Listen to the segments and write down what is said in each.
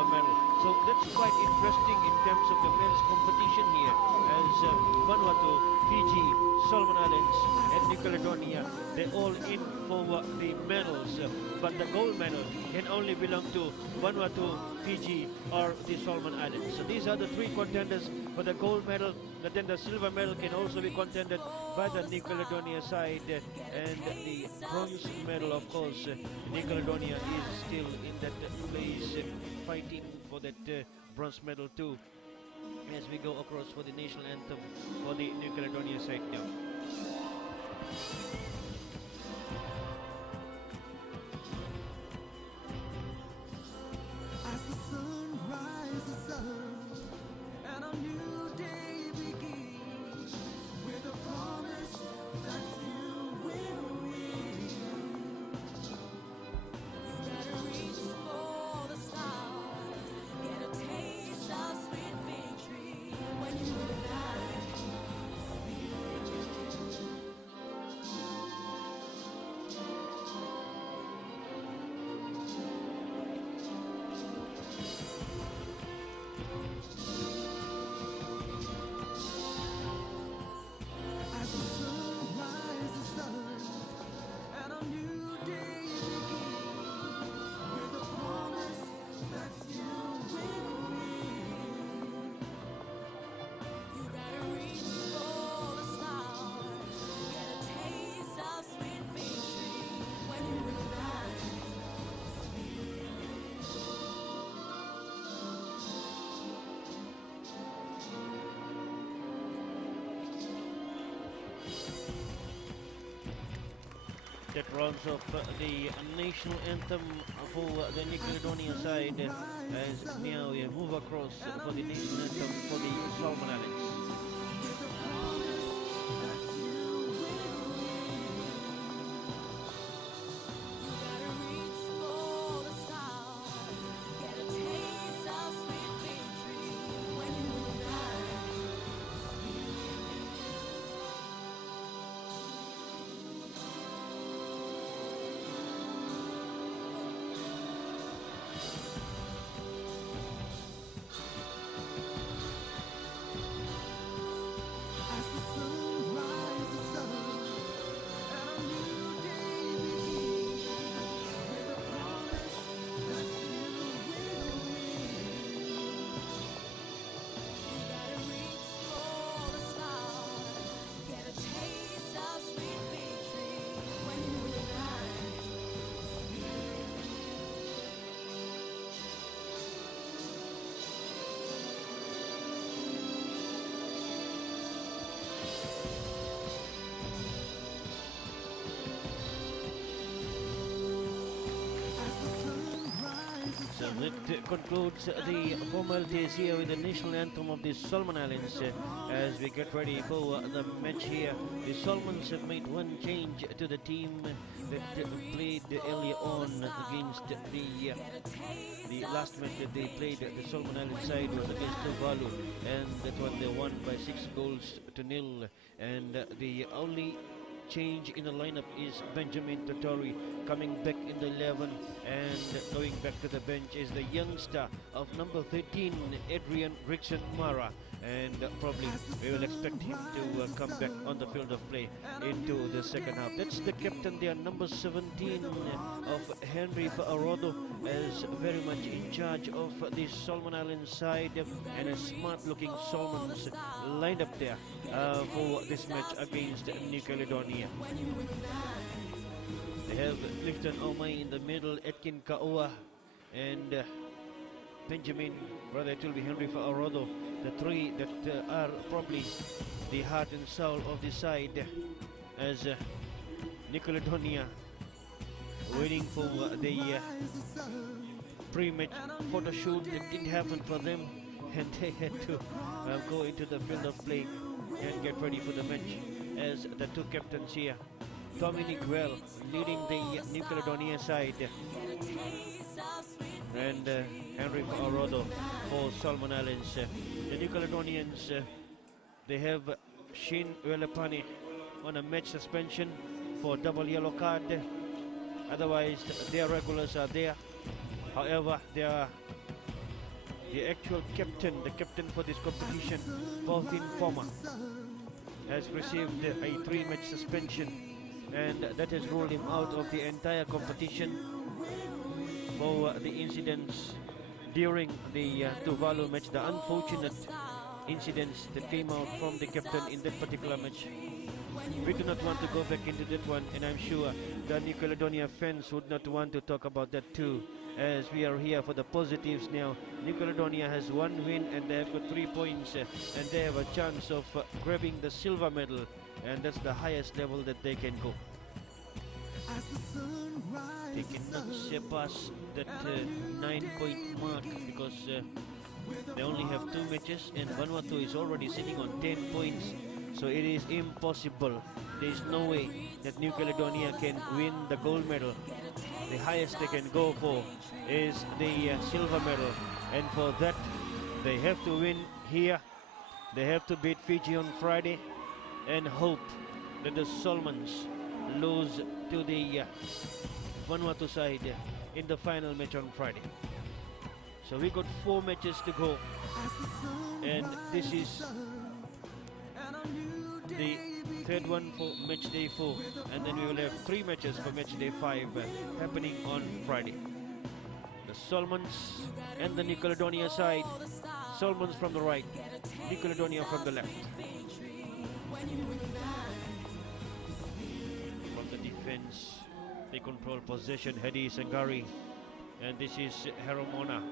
silver medal. So that's quite interesting in terms of the men's competition here, as Vanuatu, Fiji, Solomon Islands, and New Caledonia, they're all in for the medals, but the gold medal can only belong to Vanuatu, Fiji, or the Solomon Islands. So these are the three contenders for the gold medal, but then the silver medal can also be contended by the New Caledonia side, and the bronze medal, of course, New Caledonia is still in that place, fighting for that bronze medal too, as we go across for the national anthem for the New Caledonia side now. As the sun rises up and a new day begins, with a promise that you will win. You better reach for the stars, get a taste of sweet victory when you realize as the sun rises up and a new day begins, with a promise that you will win. You better reach for the stars, get a taste of sweet victory when you realize That rounds off the national anthem for the New Caledonia side, as now we move across for the national anthem for the Solomon Islands. with a promise that you will win. You better reach for the stars, get a taste of sweet victory when you realize as the sun rises up and a new day begins, with a promise that you will win. You better reach for the stars, get a taste of sweet victory when you realize as the sun rises So that concludes the formalities here with the national anthem of the Solomon Islands, as we get ready for the match here. The Solomons have made one change to the team that played earlier on against the last match that they played. The Solomon Islands side was against Tuvalu, and that one they won by 6-0. And the only change in the lineup is Benjamin Totori coming back in the 11, and going back to the bench is the youngster of number 13, Adrian Rickson Mara, and probably we will expect him to come back on the field of play into the second half. That's the captain there, number 17 of Henry Fa'arodo, is very much in charge of the Solomon Islands side, and a smart looking Solomons lined up there for this match against New Caledonia. They have Clifton Omai in the middle, Etkin Kaua, and Benjamin, rather it will be Henry Fa'arodo, the three that are probably the heart and soul of the side, as New Caledonia waiting for the pre-match photo shoot. It didn't happen for them, and they had to go into the field of play and get ready for the match, as the two captains here, Dominic Well leading the New Caledonia side, and Henry Fa'arodo for Solomon Islands. The New Caledonians, they have Shin Welepani on a match suspension for double yellow card. Otherwise, their regulars are there. However, their the actual captain, the captain for this competition, Balvin Poma, has received a 3-match suspension, and that has ruled him out of the entire competition for the incidents during the Tuvalu match, the unfortunate incidents that came out from the captain in that particular match. We do not want to go back into that one, and I'm sure the New Caledonia fans would not want to talk about that too, as we are here for the positives now. New Caledonia has 1 win and they have got 3 points, and they have a chance of grabbing the silver medal, and that's the highest level that they can go. They cannot surpass that 9-point mark because they only have 2 matches, and Vanuatu is already sitting on 10 points. So it is impossible. There is no way that New Caledonia can win the gold medal. The highest they can go for is the silver medal, and for that they have to win here. They have to beat Fiji on Friday and hope that the Solomons lose to the Vanuatu side in the final match on Friday. So we got 4 matches to go, and this is the 3rd one for match day 4, and then we will have 3 matches for match day 5 happening on Friday. The Solomons and the New Caledonia side. Solomons from the right, New Caledonia from the left. From the defense, they control possession, Hedi Sangari, and this is Heromona.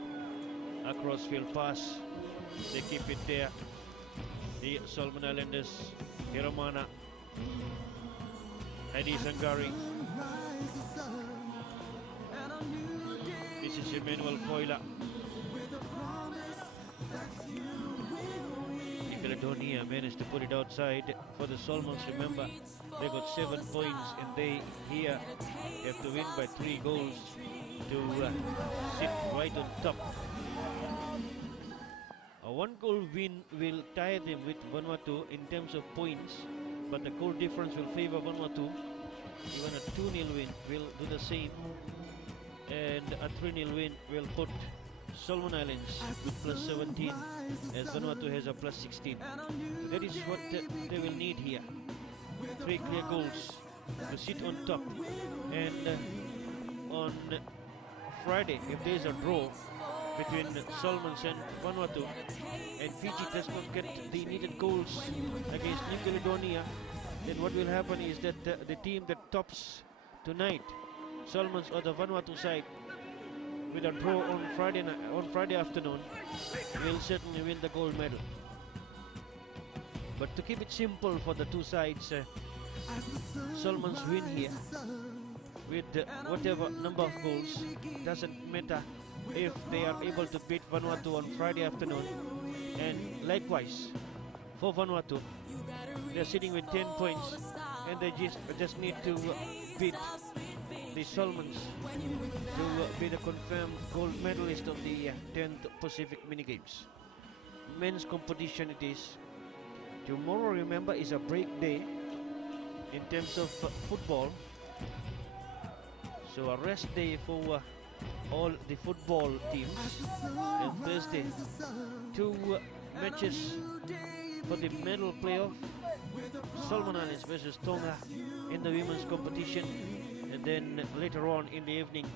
Across field pass, they keep it there. The Solomon Islanders, Heromana, Hedi Sangari. This is Emmanuel Koila. New Caledonia managed to put it outside for the Solomons. Remember, they got 7 points, and they here have to win by 3 goals to sit right on top. A 1-goal win will tie them with Vanuatu in terms of points, but the goal difference will favor Vanuatu. Even a 2-0 win will do the same, and a 3-0 win will put Solomon Islands with plus 17, as Vanuatu has a plus 16. So that is what they will need here. 3 clear goals to sit on top, and on Friday, if there is a draw between Solomons and Vanuatu, and Fiji does not get the needed goals against New Caledonia, then what will happen is that the team that tops tonight, Solomons or the Vanuatu side, with a draw on Friday afternoon, will certainly win the gold medal. But to keep it simple for the 2 sides, Solomons win here with whatever number of goals. Doesn't matter if they are able to beat Vanuatu on Friday afternoon, and likewise for Vanuatu, they're sitting with 10 points, and they just need to beat the Solomons to be the confirmed gold medalist of the 10th Pacific minigames. Men's competition it is. Tomorrow, remember, is a break day in terms of football, so a rest day for all the football teams. And Thursday, 2 matches for the medal playoff, Solomon Islands versus Tonga in the women's competition, and then later on in the evening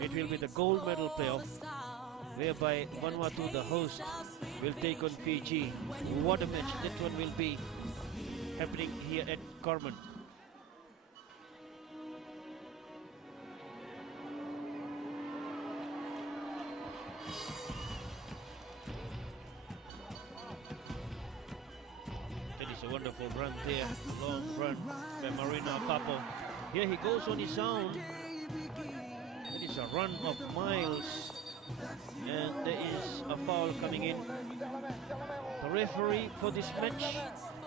it will be the gold medal playoff, whereby Vanuatu, the host, will take on Fiji. What a match that one will be, happening here at Carmen. That is a wonderful run there, long run by Marino Capo. Here he goes on his own. That is a run of miles, and there is a foul coming in. The referee for this match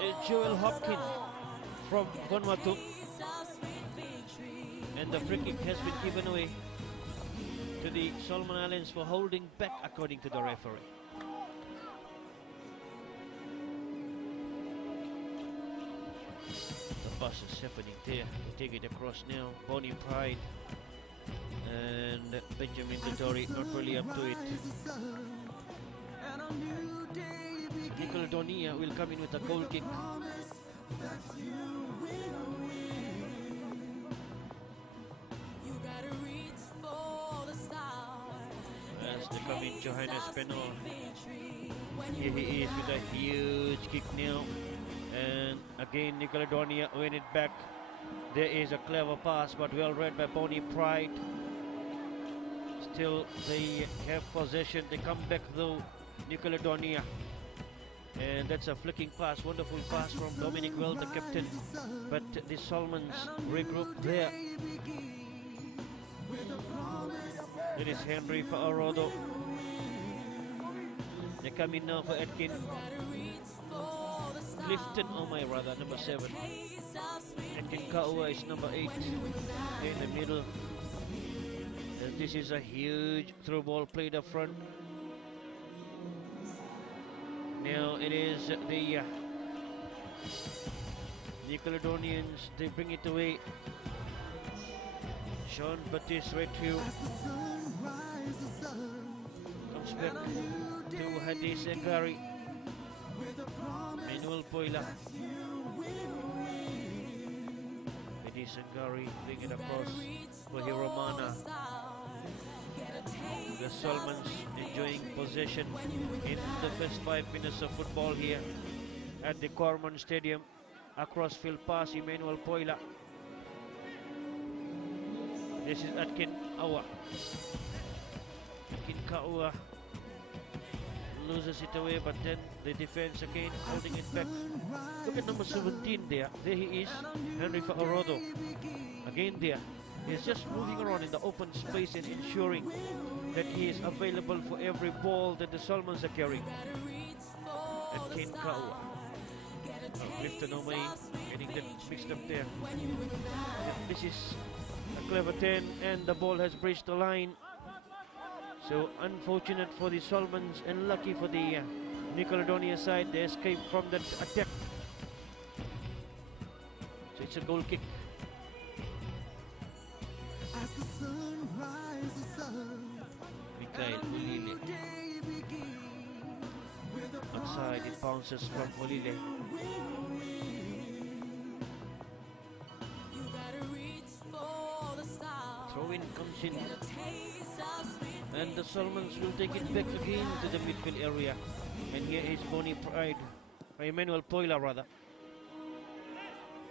is Joel Hopkins from Vanuatu, and the free kick has been given away to the Solomon Islands for holding back, according to the referee. The pass is happening there. They take it across now. Bonnie Pride and Benjamin Dettori not really up to it. Nickelodonia will come in with a goal kick. As they come in, Johannes Penol. Here he is with a huge kick now. And again, Nickelodonia win it back. There is a clever pass, but well read by Pony Pride. Still, they have possession. They come back though, Nickelodonia. And that's a flicking pass, wonderful pass from Dominic Well, the captain. But the Solomons regroup there. It is Henry for Orodo. They come in now for Atkin. Clifton rather, number 7. Atkin Kaua is number 8. In the middle. And this is a huge through ball played up front. Now it is the Nickelodeonians, they bring it away. Jean-Baptiste Redfield comes back to Hadis Engari. Manuel Poila. Hadis Engari bring it across for Hiromana. The Solomons enjoying possession in the first 5 minutes of football here at the Corman Stadium. Across field pass, Emmanuel Poila. This is Atkin Awa. Atkin Kaua loses it away, but then the defense again holding it back. Look at number 17 there. There he is, Henry Orodo. Again there. He's just moving around in the open space and ensuring that he is available for every ball that the Solomons are carrying. And Ken Kaua. Clifton away, getting that mixed up there. And this is a clever 10, and the ball has breached the line. So unfortunate for the Solomons and lucky for the Nickelodonia side. They escape from that attack. So it's a goal kick. Mikhail Olile. Outside it bounces from Olile. Throw-in comes in. And the Solomons will take it back again to the midfield area. And here is Bonnie Pride, or Emmanuel Poila rather.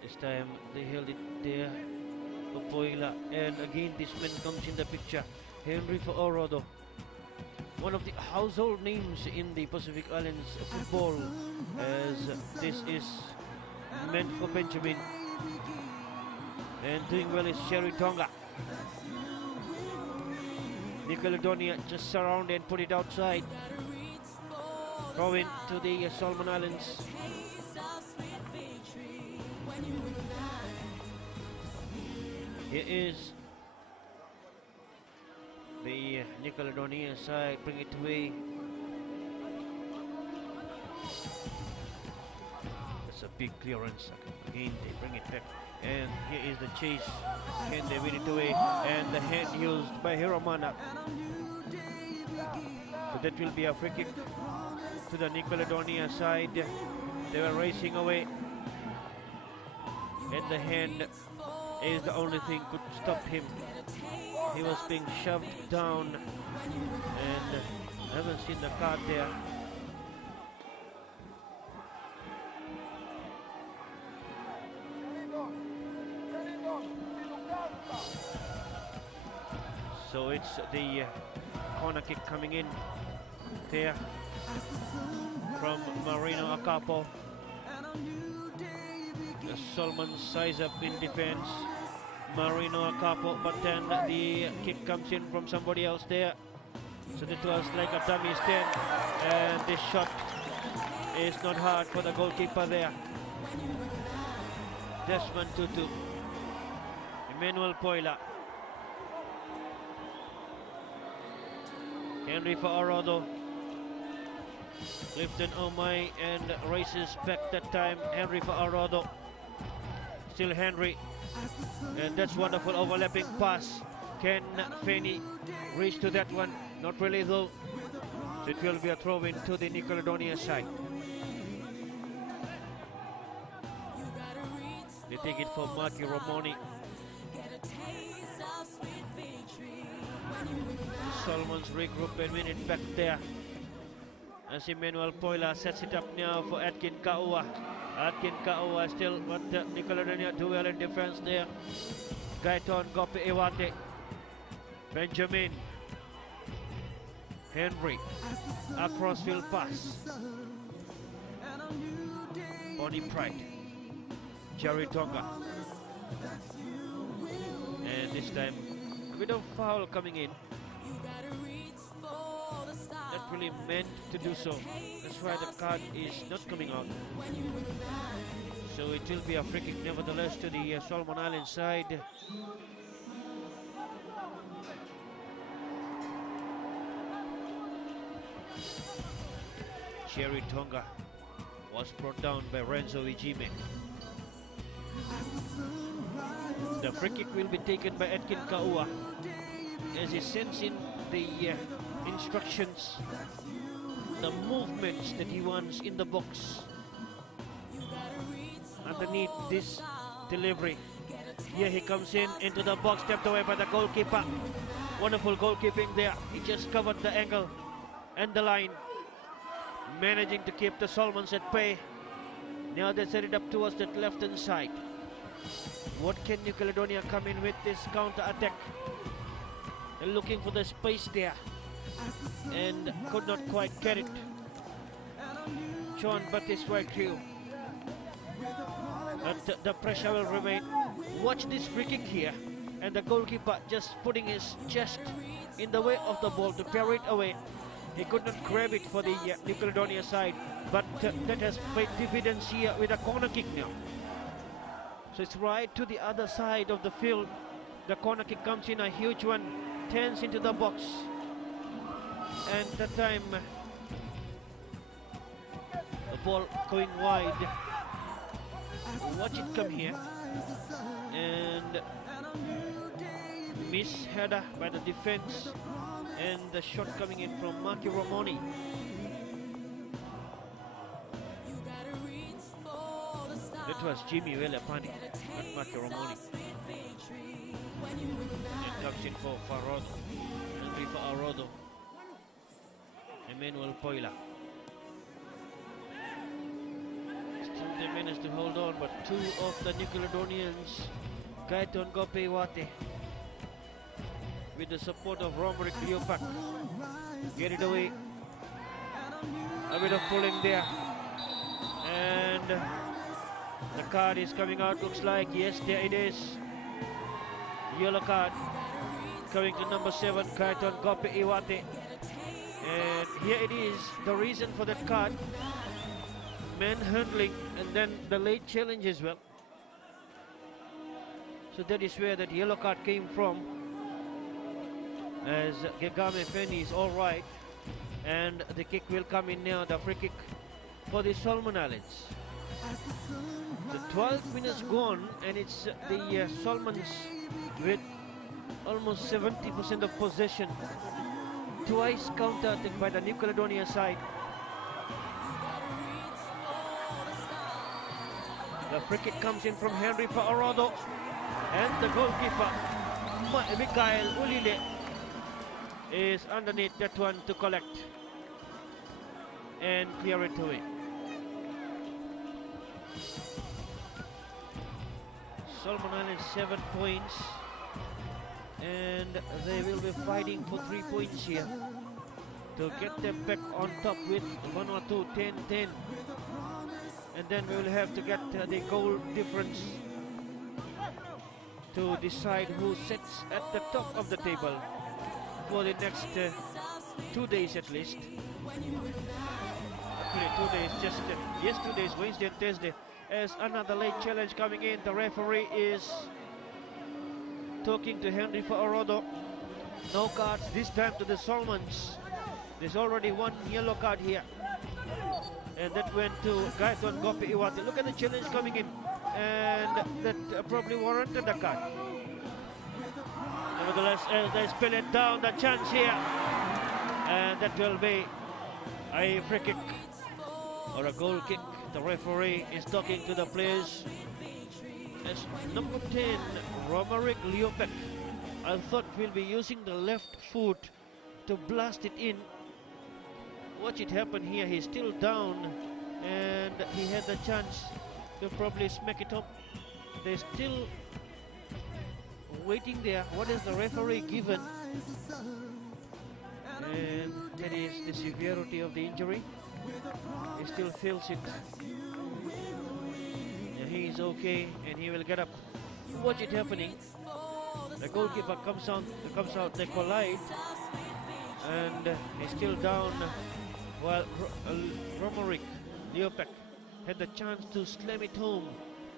This time they held it there for Poila. And again this man comes in the picture. Henry for Orodo. One of the household names in the Pacific Islands football, as this is meant for Benjamin. And doing well is Sherry Tonga. Nickelodonia just surround and put it outside. Throw in to the Solomon Islands. Here is the Nickelodonia side, bring it away. That's a big clearance. Again, they bring it back. And here is the chase. Can they win it away? And the hand used by Hiromana. So that will be a free kick to the Nickelodonia side. They were racing away. And the hand is the only thing could stop him. He was being shoved down, and I haven't seen the card there. So it's the corner kick coming in there from Marino Acapo. The Solomons size up in defense. Marino Acapo, but then the kick comes in from somebody else there. So it was like a dummy stand, and this shot is not hard for the goalkeeper there. Desmond Tutu. Emmanuel Poila. Henry for Orodo. Clifton Omai and races back that time. Henry for Orodo. Still Henry. And that's wonderful overlapping pass. Can Fanny reach to that one? Not really though. It will be a throw in to the Nickelodeon side. They take it for Marky Romani. Solomons regroup and win it back there. As Emmanuel Poila sets it up now for Atkin Kaua. Atkin Kaua still want Nickelodeon do well in defense there. Gaiton Gopi Iwate. Benjamin. Henry. Across field pass. Bonnie Pride. Jerry Tonga. And this time a bit of foul coming in. Not really meant to do so. That's why the card is not coming out. So it will be a free kick nevertheless to the Solomon Islands side. Jerry Tonga was brought down by Renzo Ijime. The free kick will be taken by Atkin Kaua as he sends in the instructions, the movements that he wants in the box. Underneath this delivery, here he comes in into the box, stepped away by the goalkeeper. Wonderful goalkeeping there. He just covered the angle and the line, managing to keep the Solomons at bay. Now they set it up towards that left hand side. What can New Caledonia come in with this counter attack? They're looking for the space there and could not quite get it. John Baptiste right through. But the pressure will remain. Watch this free kick here, and the goalkeeper just putting his chest in the way of the ball to parry it away. He could not grab it for the New Caledonia side, but that has paid dividends here with a corner kick now. So it's right to the other side of the field. The corner kick comes in, a huge one, turns into the box. And that time, the ball going wide. Watch it come here. And miss header by the defense. And the shot coming in from Marky Romani. That was Jimmy Welapani, not Marky Romani. And comes in for Farodo. Henry for Arodo. Emmanuel Poila. Still they managed to hold on, but two of the New Caledonians, Gaiton Gopewate, with the support of Romerick Leopak, get it away. A bit of pulling there. And the card is coming out, looks like. Yes, there it is. Yellow card coming to number 7, Gaiton Gopi Iwate. And here it is, the reason for that card. Manhandling and then the late challenge as well. So that is where that yellow card came from. As Gegame Feni is alright. And the kick will come in now, the free kick for the Solomon Islands. The 12 minutes gone, and it's the Solomons with almost 70% of possession. Twice counter-attack by the New Caledonia side. The free kick comes in from Henry for Arodo. And the goalkeeper, Mikael Ulile, is underneath that one to collect and clear it away. Solomon Islands 7 points, and they will be fighting for 3 points here to get them back on top with Vanuatu 10-10. And then we will have to get the goal difference to decide who sits at the top of the table for the next 2 days at least. Actually 2 days, just yes, 2 days, Wednesday and Thursday. As another late challenge coming in, the referee is talking to Henry for Arodo. No cards this time to the Solomons. There's already one yellow card here, and that went to Gaiton Gopi Iwate. Look at the challenge coming in, and that probably warranted the card. Nevertheless, as they spill it down, the chance here, and that will be a free kick or a goal kick. The referee is talking to the players. As number 10, Romaric Liopek, I thought we'll be using the left foot to blast it in. Watch it happen here. He's still down and he had the chance to probably smack it up. They're still waiting there. What is the referee given? And that is the severity of the injury. He still feels it. And he is okay and he will get up. Watch it happening. The goalkeeper comes out, they collide, and he's still down while Romaric Liopek had the chance to slam it home,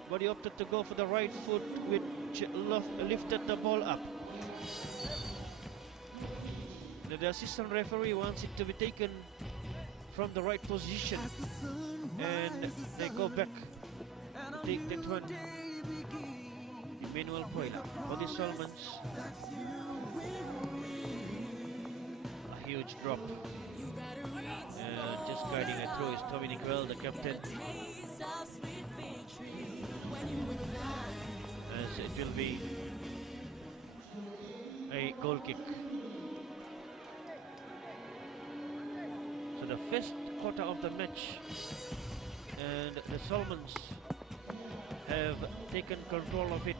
but he opted to go for the right foot, which lifted the ball up. The assistant referee wants it to be taken from the right position, and they go back to take that one. Emmanuel Puela for the Solomons. A huge drop. Just guiding it through is Tommy Nickwell, the captain. As it will be a goal kick. So the first quarter of the match, and the Solomons have taken control of it,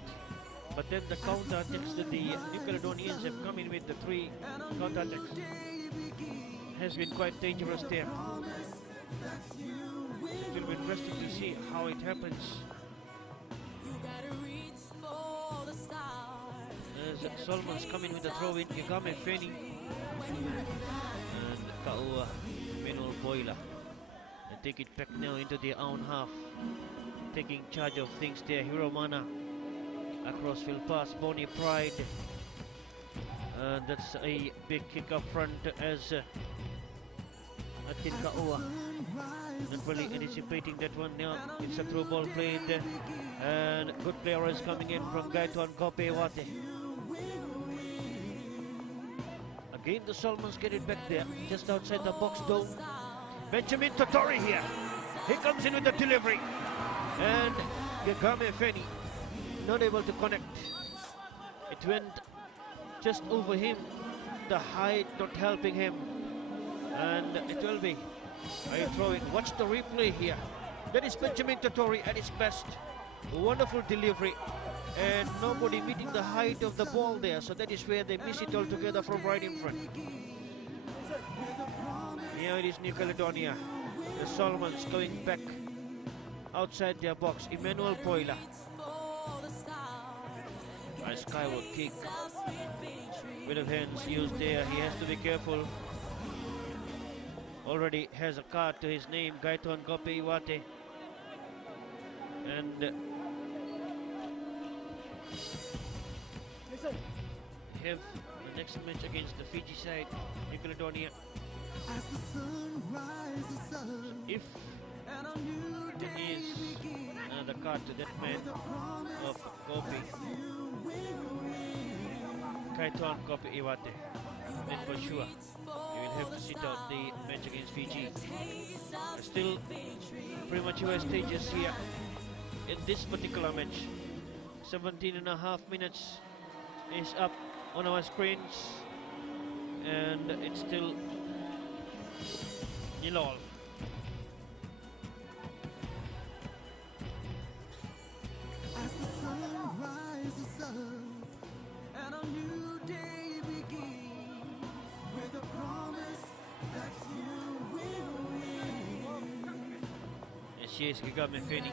but then the counter-attacks that the New Caledonians have come in with, the 3 counter-attacks, has been quite dangerous there. It will be interesting to see how it happens. As Solomons come in with the throw-in, Kigame Feni and Kaua Menol Boila. They take it back now into their own half, taking charge of things there. Hiromana across field pass, Bonnie Pride. That's a big kick up front as Atin Kaua not really anticipating that one. Now it's a through ball played, and good player is coming in from Gaiton Kopewate. Again the Solomons get it back there, just outside the box though. Benjamin Totori here. He comes in with the delivery, and Gagame Feni not able to connect. It went just over him, the height not helping him, and it will be a throw-in. Watch the replay here. That is Benjamin Totori at his best. Wonderful delivery, and nobody meeting the height of the ball there, so that is where they miss it altogether from right in front. Here it is New Caledonia. The Solomons going back outside their box. Emmanuel Poila. A skyward kick. Bit of hands used there. He has to be careful. Already has a card to his name, Gaiton Gope Iwate. And have the next match against the Fiji side, New Caledonia. If there is another card to that man of Gopi, Kaiton Gopi Iwate, then for sure you will have to sit out the match against Fiji. Still premature stages here in this particular match. 17.5 minutes is up on our screens, and it's still nil all. As the sun rises up and a new day begins with a promise that you will win. And she is Gigame Feni.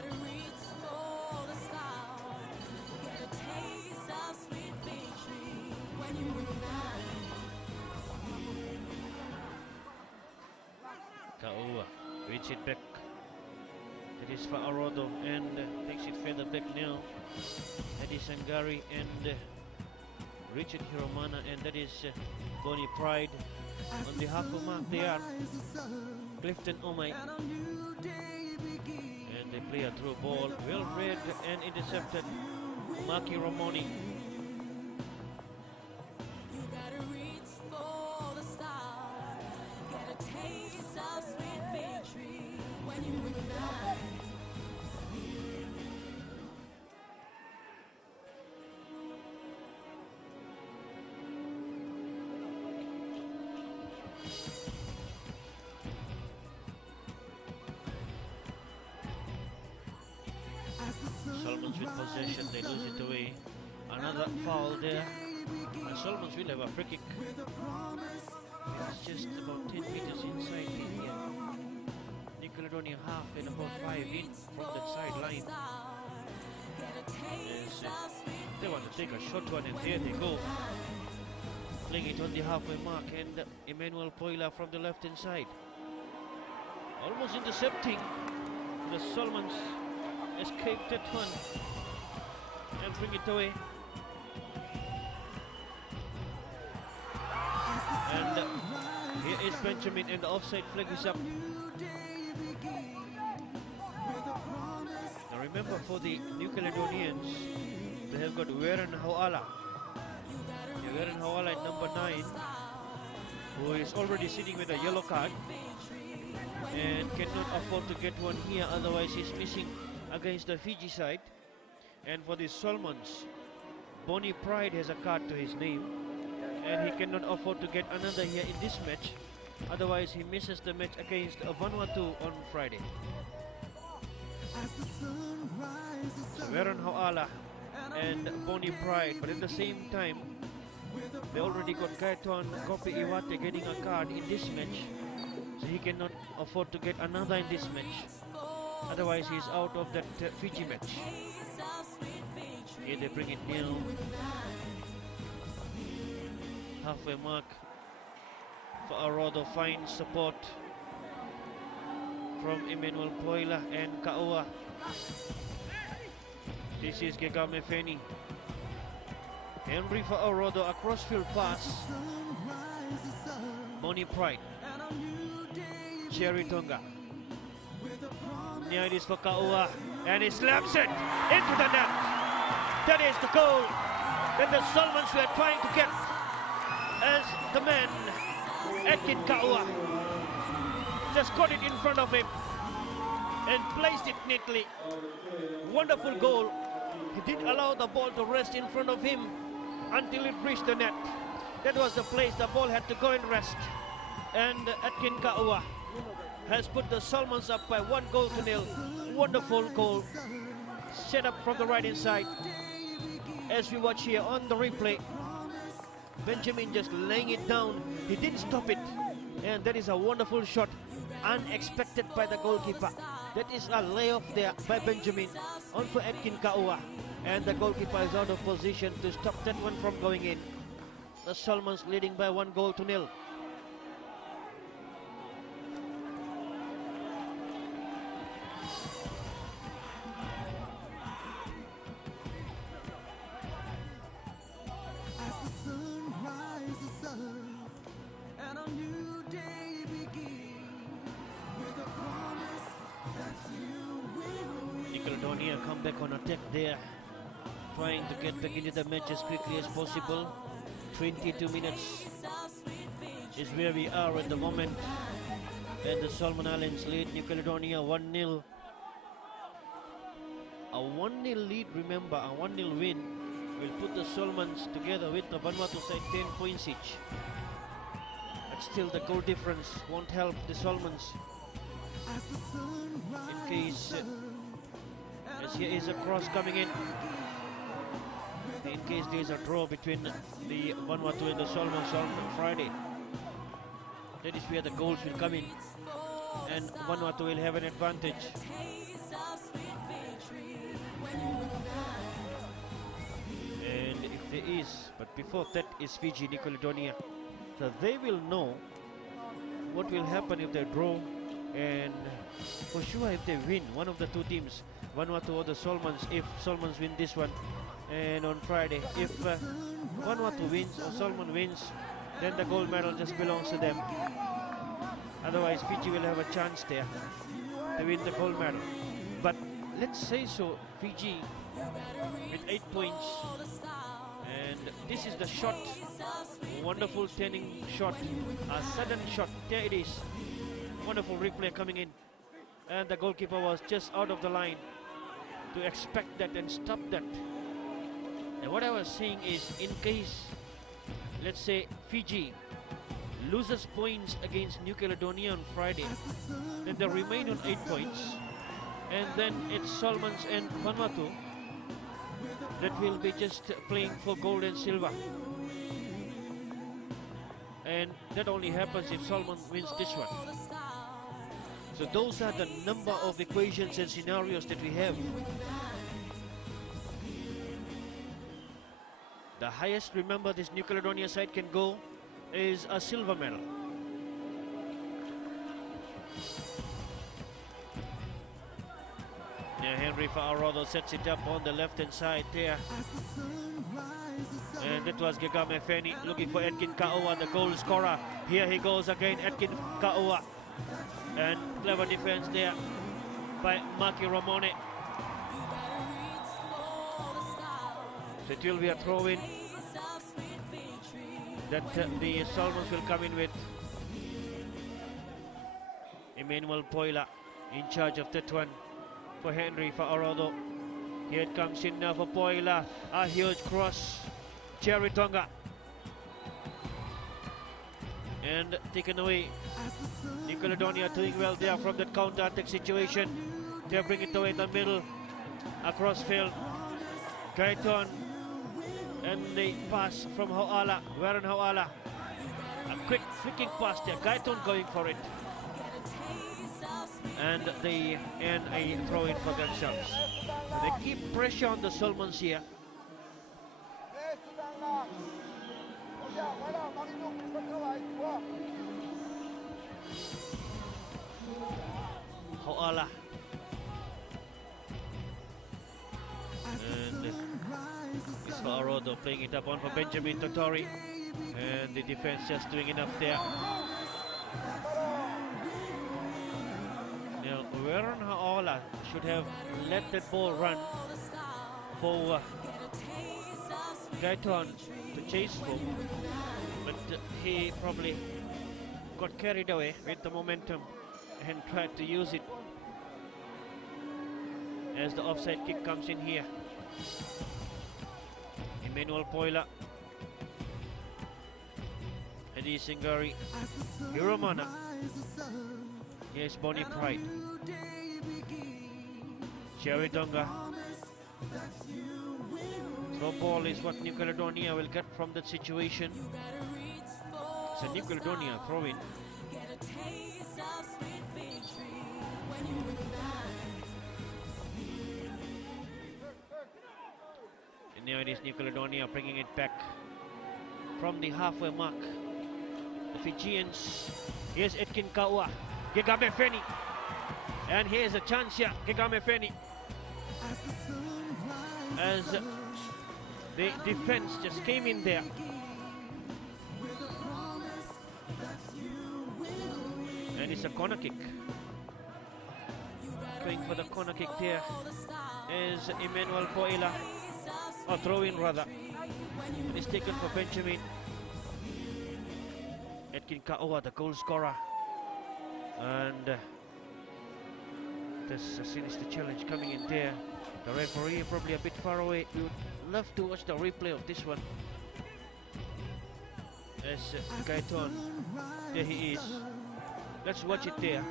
Kaua reads it back. It is for Arodo, and takes it further back now. That is Sangari and Richard Hiromana, and that is Bonnie Pride. On the half of mark they are Clifton Omai, and they play a through ball, well read and intercepted. Maki Romoni. Solomons with possession, they lose it away. Another foul there. And Solomons will have a free kick. It's just about 10 meters inside the New Caledonia half and about 5 in from that sideline. Yes, they want to take a shot one, and there they go. Playing it on the halfway mark, and Emmanuel Poila from the left hand side. Almost intercepting. The Solomons escaped that one and bring it away. And here is Benjamin, and the offside flag is up. Now remember, for the New Caledonians, they have got Weran Hawala. Weran Hawala at number 9, who is already sitting with a yellow card and cannot afford to get one here, otherwise he's missing against the Fiji side. And for the Solomons, Bonnie Pride has a card to his name, and he cannot afford to get another here in this match, otherwise he misses the match against Vanuatu on Friday. So Weran Hawala and Bonnie Pride, but at the same time they already got Gaiton Kopi Iwate getting a card in this match, so he cannot afford to get another in this match, otherwise he's out of that Fiji match. Here they bring it nil. Halfway mark for Arodo, finds support from Emmanuel Poila and Kaua. This is Gegame Feni. Henry for Arodo, a crossfield pass. Bonnie Pride. Cherry Tonga. Now it is for Kaua, and he slaps it into the net. That is the goal that the Solomons were trying to get, as the man, Edkin Kaua, just got it in front of him and placed it neatly. Wonderful goal. He didn't allow the ball to rest in front of him until it reached the net. That was the place the ball had to go and rest. And Edkin Kaua has put the Solomons up by 1-0. Wonderful goal. Set up from the right hand side. As we watch here on the replay, Benjamin just laying it down. He didn't stop it. And that is a wonderful shot, unexpected by the goalkeeper. That is a layoff there by Benjamin on for Edkin Kaua. And the goalkeeper is out of position to stop that one from going in. The Solomons leading by 1-0. Caledonia come back on attack there, trying to get back into the match as quickly as possible. 22 minutes is where we are at the moment, and the Solomon Islands lead New Caledonia 1-0. A 1-0 lead, remember, a 1-0 win will put the Solomons together with the Vanuatu side 10 points each. But still the goal difference won't help the Solomons. In case, as here is a cross coming in case there is a draw between the Vanuatu and the Solomons on Friday. That is where the goals will come in, and Vanuatu will have an advantage. And if there is, but before that is Fiji, New Caledonia. So they will know what will happen if they draw, and for sure if they win, one of the two teams, Vanuatu or the Solomons, if Solomons win this one, and on Friday, if Vanuatu wins or Solomon wins, then the gold medal just belongs to them. Otherwise, Fiji will have a chance there to win the gold medal. But let's say so, Fiji with 8 points, and this is the shot, wonderful turning shot, a sudden shot, there it is, wonderful replay coming in, and the goalkeeper was just out of the line to expect that and stop that. And what I was saying is, in case, let's say, Fiji loses points against New Caledonia on Friday, then they remain on 8 points, and then it's Solomons and Vanuatu that will be just playing for gold and silver. And that only happens if Solomon wins this one. So those are the number of equations and scenarios that we have. The highest, remember, this New Caledonia side can go is a silver medal. Now Henry Fa'arodo sets it up on the left hand side there. And that was Gegame Feni looking for Edkin Ka'ua, the goal scorer. Here he goes again, Edkin Ka'ua. And clever defense there by Maki Ramone. So it will be a throw-in that the Solomons will come in with. Emmanuel Poila in charge of that one for Henry Fa'arodo. Here it comes in now for Poila. A huge cross. Jerry Tonga. And taken away. New Caledonia doing well there from that counter-attack situation. They bring it away in the middle. Across field. Gaiton. And the pass from Hauala, Warren Hauala. A quick flicking pass there, Gaiton going for it. And a throw in for themselves. So they keep pressure on the Solomons here. Hauala. And it's Fa'arodo playing it up on for Benjamin Totori. And the defense just doing enough there. Now, Warren Hauala should have let that ball run for Gaiton to chase for. But he probably got carried away with the momentum and tried to use it as the offside kick comes in here. Emmanuel Poila, Eddie Singari, Hiromana. Here's Bonnie Pride. Jerry Donga. Throw ball is what New Caledonia will get from that situation. So New Caledonia throw in. And now it is New Caledonia bringing it back from the halfway mark. The Fijians. Here's Edkin Ka'ua. Gegame Feni. And here's a chance here. Gegame Feni. As the defense just came in there. And it's a corner kick. Going for the corner kick there is Emmanuel Poila. Or throw in rather. And it's taken for Benjamin. Edkin Ka'ua, the goal scorer. And there's a sinister challenge coming in there. The referee probably a bit far away. We would love to watch the replay of this one. As Gaiton, there he is. Let's watch it there.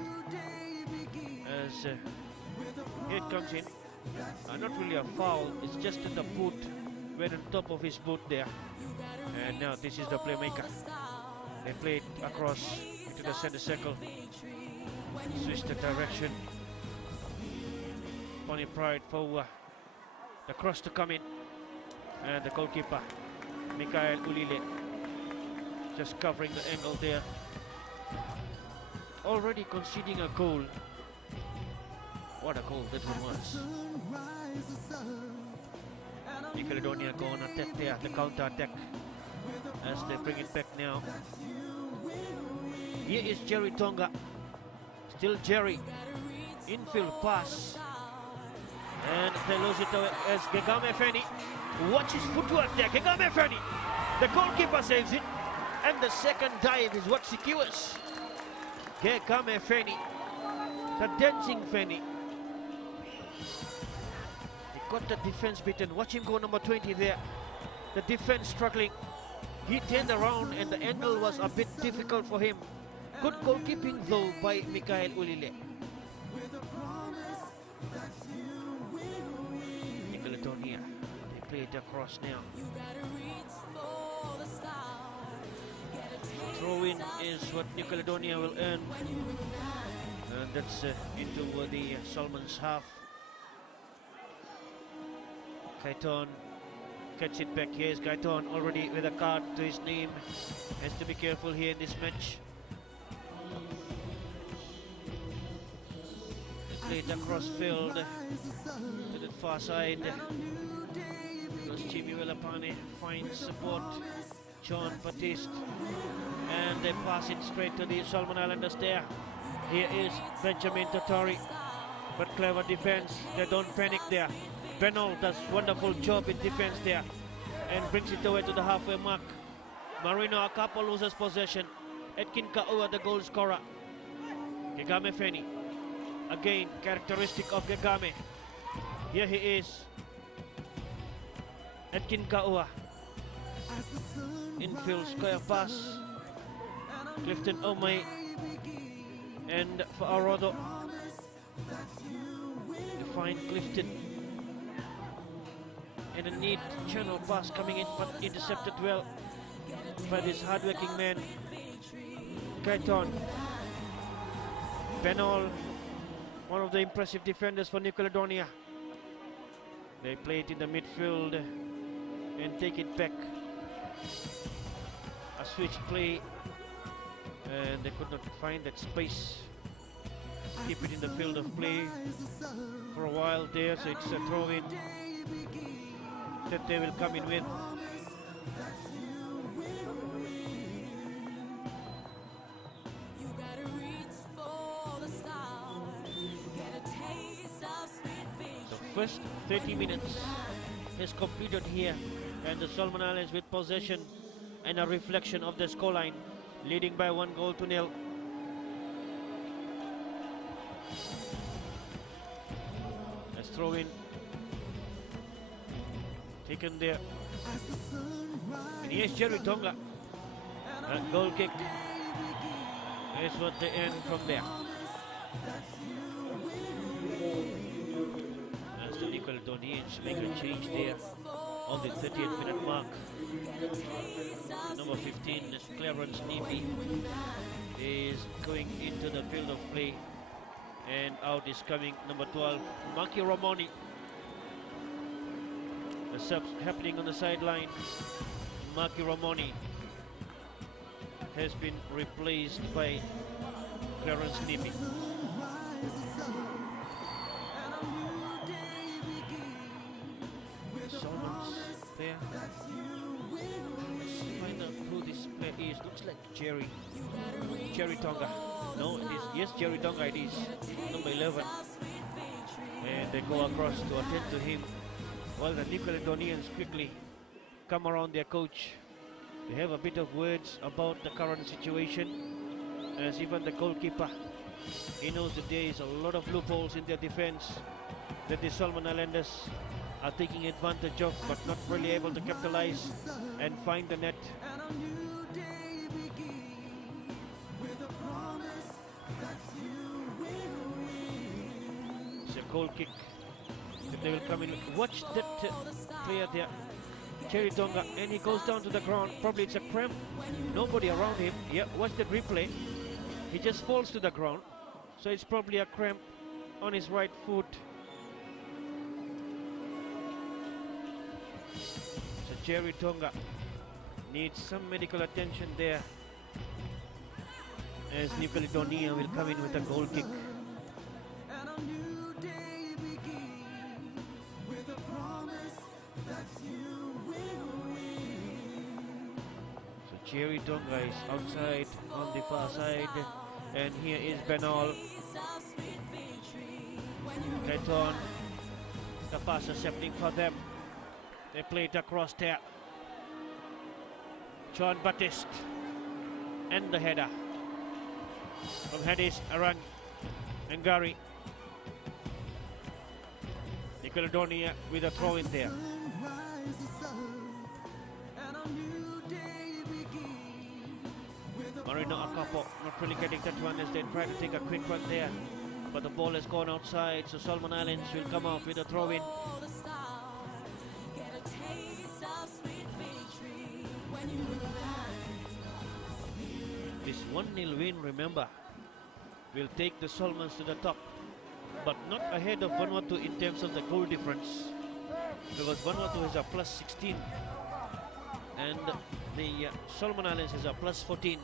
As here it comes in. Not really a foul, it's just in the boot. Went on top of his boot there. And now this is the playmaker. They play it across into the center circle. Switch the direction. Bonnie Pride for the cross to come in. And the goalkeeper, Mikael Ulile, just covering the angle there. Already conceding a goal. What a goal that one was. New Caledonia go on attack there, the counter attack. As they bring it back now. Here is Jerry Tonga. Still Jerry. Infield pass. And they lose it away as Gegame Feni. Watch his footwork there, Gegame Feni. The goalkeeper saves it. And the second dive is what secures Gegame Feni. The dancing Feni. He got the defense beaten. Watch him go, number 20 there. The defense struggling. He turned around and the angle was a bit difficult for him. Good goalkeeping though by Mikael Ulile. New Caledonia, they play it across now. Throw in is what New Caledonia will earn, and that's into the Solomons half. Kaiton gets it back. Here's Kaiton already with a card to his name. Has to be careful here in this match. Played across field to the far side. Goes Jimmy Willapane, finds support. John Baptiste, and they pass it straight to the Solomon Islanders there. Here is Benjamin Tatori, but clever defense. They don't panic there. Benol does wonderful job in defense there and brings it away to the halfway mark. Marino Akapo loses possession. Etkin Kaua, the goal scorer. Gegame Feni, again characteristic of Gegame. Here he is, Etkin Kaua. Infield square pass. Clifton Omai and Fa'arodo to find Clifton. And a neat channel pass coming in, but intercepted well by this hard-working man, Kaiton. Benol, one of the impressive defenders for New Caledonia. They play it in the midfield and take it back. A switch play, and they could not find that space. Keep it in the field of play for a while there, so it's a throw-in that they will come in with. The first 30 minutes is completed here, and the Solomon Islands with possession and a reflection of the scoreline, leading by 1-0. Let's throw in, taken there, and here's Jerry Tonga. And goal kick is what they earn from there. As the New Caledonians make a change there on the 30th minute mark. Number 15 is Clarence Neepy is going into the field of play, and out is coming number 12, Maki Ramoni. The subs happening on the sideline. Maki Ramoni has been replaced by Clarence Neepy. Solomons there. Find out who this player is. Looks like Jerry Tonga. No, it is. Yes, Jerry Tonga it is. Number 11. And they go across to attend to him. While the New Caledonians quickly come around their coach. They have a bit of words about the current situation. As even the goalkeeper, he knows that there is a lot of loopholes in their defense that the Solomon Islanders are taking advantage of, but not really able to capitalize and find the net. It's a goal kick that they will come in. Watch that player there, Jerry Tonga, and he goes down to the ground. Probably it's a cramp. Nobody around him. Yeah, watch that replay. He just falls to the ground. So it's probably a cramp on his right foot. So Jerry Tonga needs some medical attention there, as New Caledonia will come in with a goal kick. So Jerry Tonga is outside on the far side, and here is Benol. Kaiton, the pass is happening for them. They play it across there. John Baptiste and the header from Hadis Arang and Gary. New Caledonia with a throw in there. Marino Akapo not really getting that one as they try to take a quick run there, but the ball has gone outside, so Solomon Islands will come out with a throw in. This 1-0 win, remember, will take the Solomons to the top, but not ahead of Vanuatu in terms of the goal difference, because Vanuatu has a plus 16 and the Solomon Islands has a plus 14.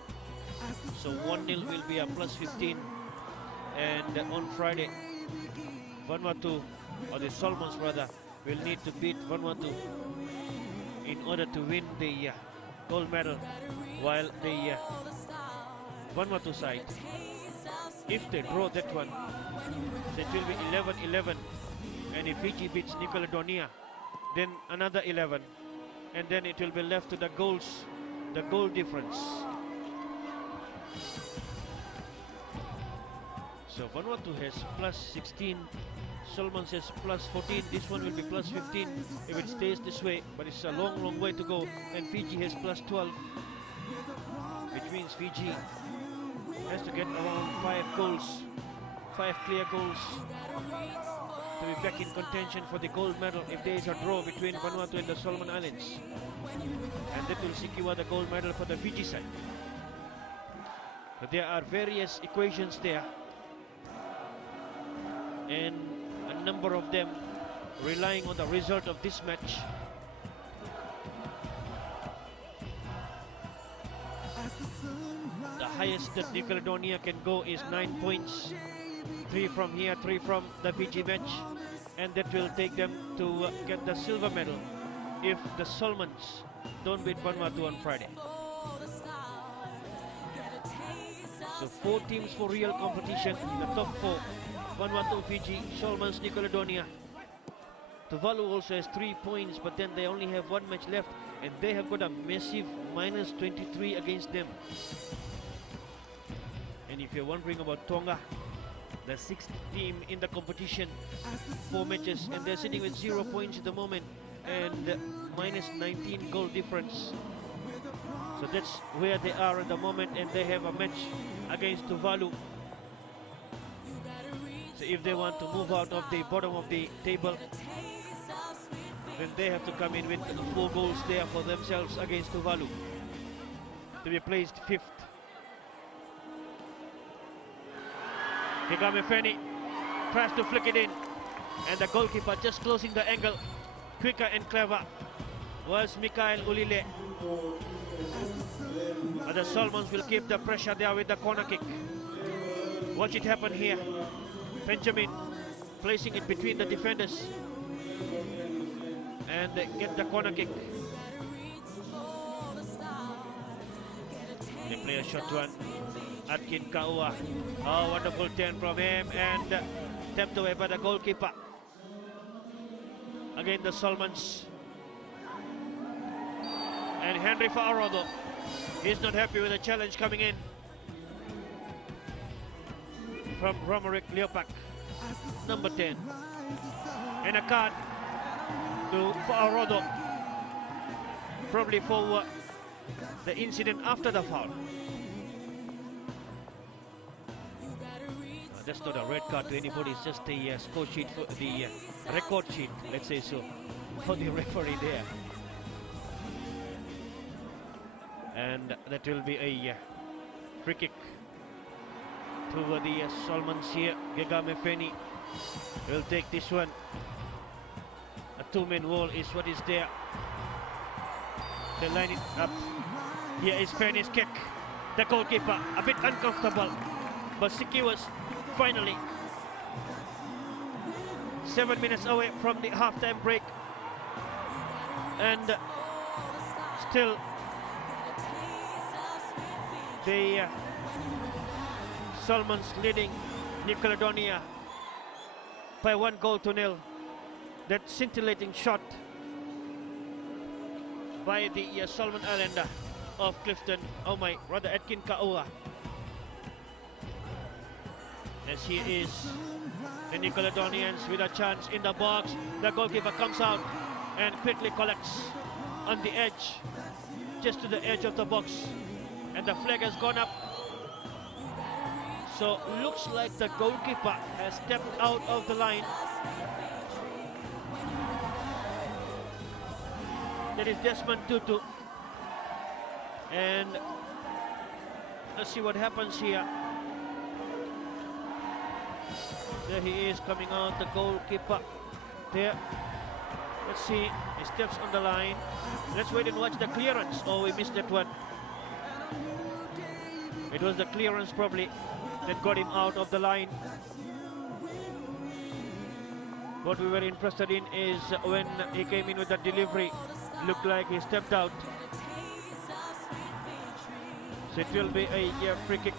So 1-0 will be a plus 15, and on Friday, Vanuatu, or the Solomons rather, will need to beat Vanuatu in order to win the gold medal, while the Vanuatu side, if they draw that one, it will be 11-11, and if Fiji beats New Caledonia, then another 11, and then it will be left to the goals, the goal difference. So Vanuatu has plus 16, Solomons has plus 14, this one will be plus 15 if it stays this way, but it's a long way to go, and Fiji has plus 12, which means Fiji has to get around 5 goals, 5 clear goals to be back in contention for the gold medal if there is a draw between Vanuatu and the Solomon Islands, and that will secure the gold medal for the Fiji side. But there are various equations there, and a number of them relying on the result of this match. The highest that New Caledonia can go is 9 points, 3 from here, 3 from the Fiji match, and that will take them to get the silver medal if the Solomons don't beat Vanuatu on Friday. So 4 teams for real competition, the top 4, Vanuatu, Fiji, Solomons, New Caledonia. Tuvalu also has 3 points, but then they only have 1 match left, and they have got a massive minus 23 against them. And if you're wondering about Tonga, the 6th team in the competition, 4 matches, and they're sitting with 0 points at the moment, and minus 19 goal difference. So that's where they are at the moment, and they have a match against Tuvalu. So if they want to move out of the bottom of the table, then they have to come in with 4 goals there for themselves against Tuvalu to be placed 5th. Kigame Feni tries to flick it in, and the goalkeeper just closing the angle quicker and clever was Mikael Ulile. But the Solomons will keep the pressure there with the corner kick. Watch it happen here. Benjamin placing it between the defenders, and they get the corner kick. They play a short one. Atkin Kaua. Oh, wonderful turn from him, and tapped away by the goalkeeper. Again, the Solomons. And Henry Fa'arodo, he's not happy with the challenge coming in from Romaric Leopak, number 10. And a card to Fa'arodo, probably for the incident after the foul. That's not a red card to anybody, it's just the score sheet, for the record sheet, let's say so, for the referee there. And that will be a free kick to the Solomons here. Gegame Feni will take this one. A 2-man wall is what is there. They line it up. Here is Feni's kick. The goalkeeper a bit uncomfortable, but secures finally. 7 minutes away from the halftime break, and still the Solomons leading New Caledonia by 1-0. That scintillating shot by the Solomon Islander of Clifton, Atkin Kaua. As here is the New Caledonians with a chance in the box. The goalkeeper comes out and quickly collects on the edge, just to the edge of the box, and the flag has gone up. So looks like the goalkeeper has stepped out of the line. That is Desmond Tutu, and Let's see what happens here. There he is coming out, the goalkeeper. There. Let's see. He steps on the line. Let's wait and watch the clearance. Oh, we missed that one. It was the clearance probably that got him out of the line. What we were interested in is when he came in with the delivery. Looked like he stepped out. So it will be a free kick.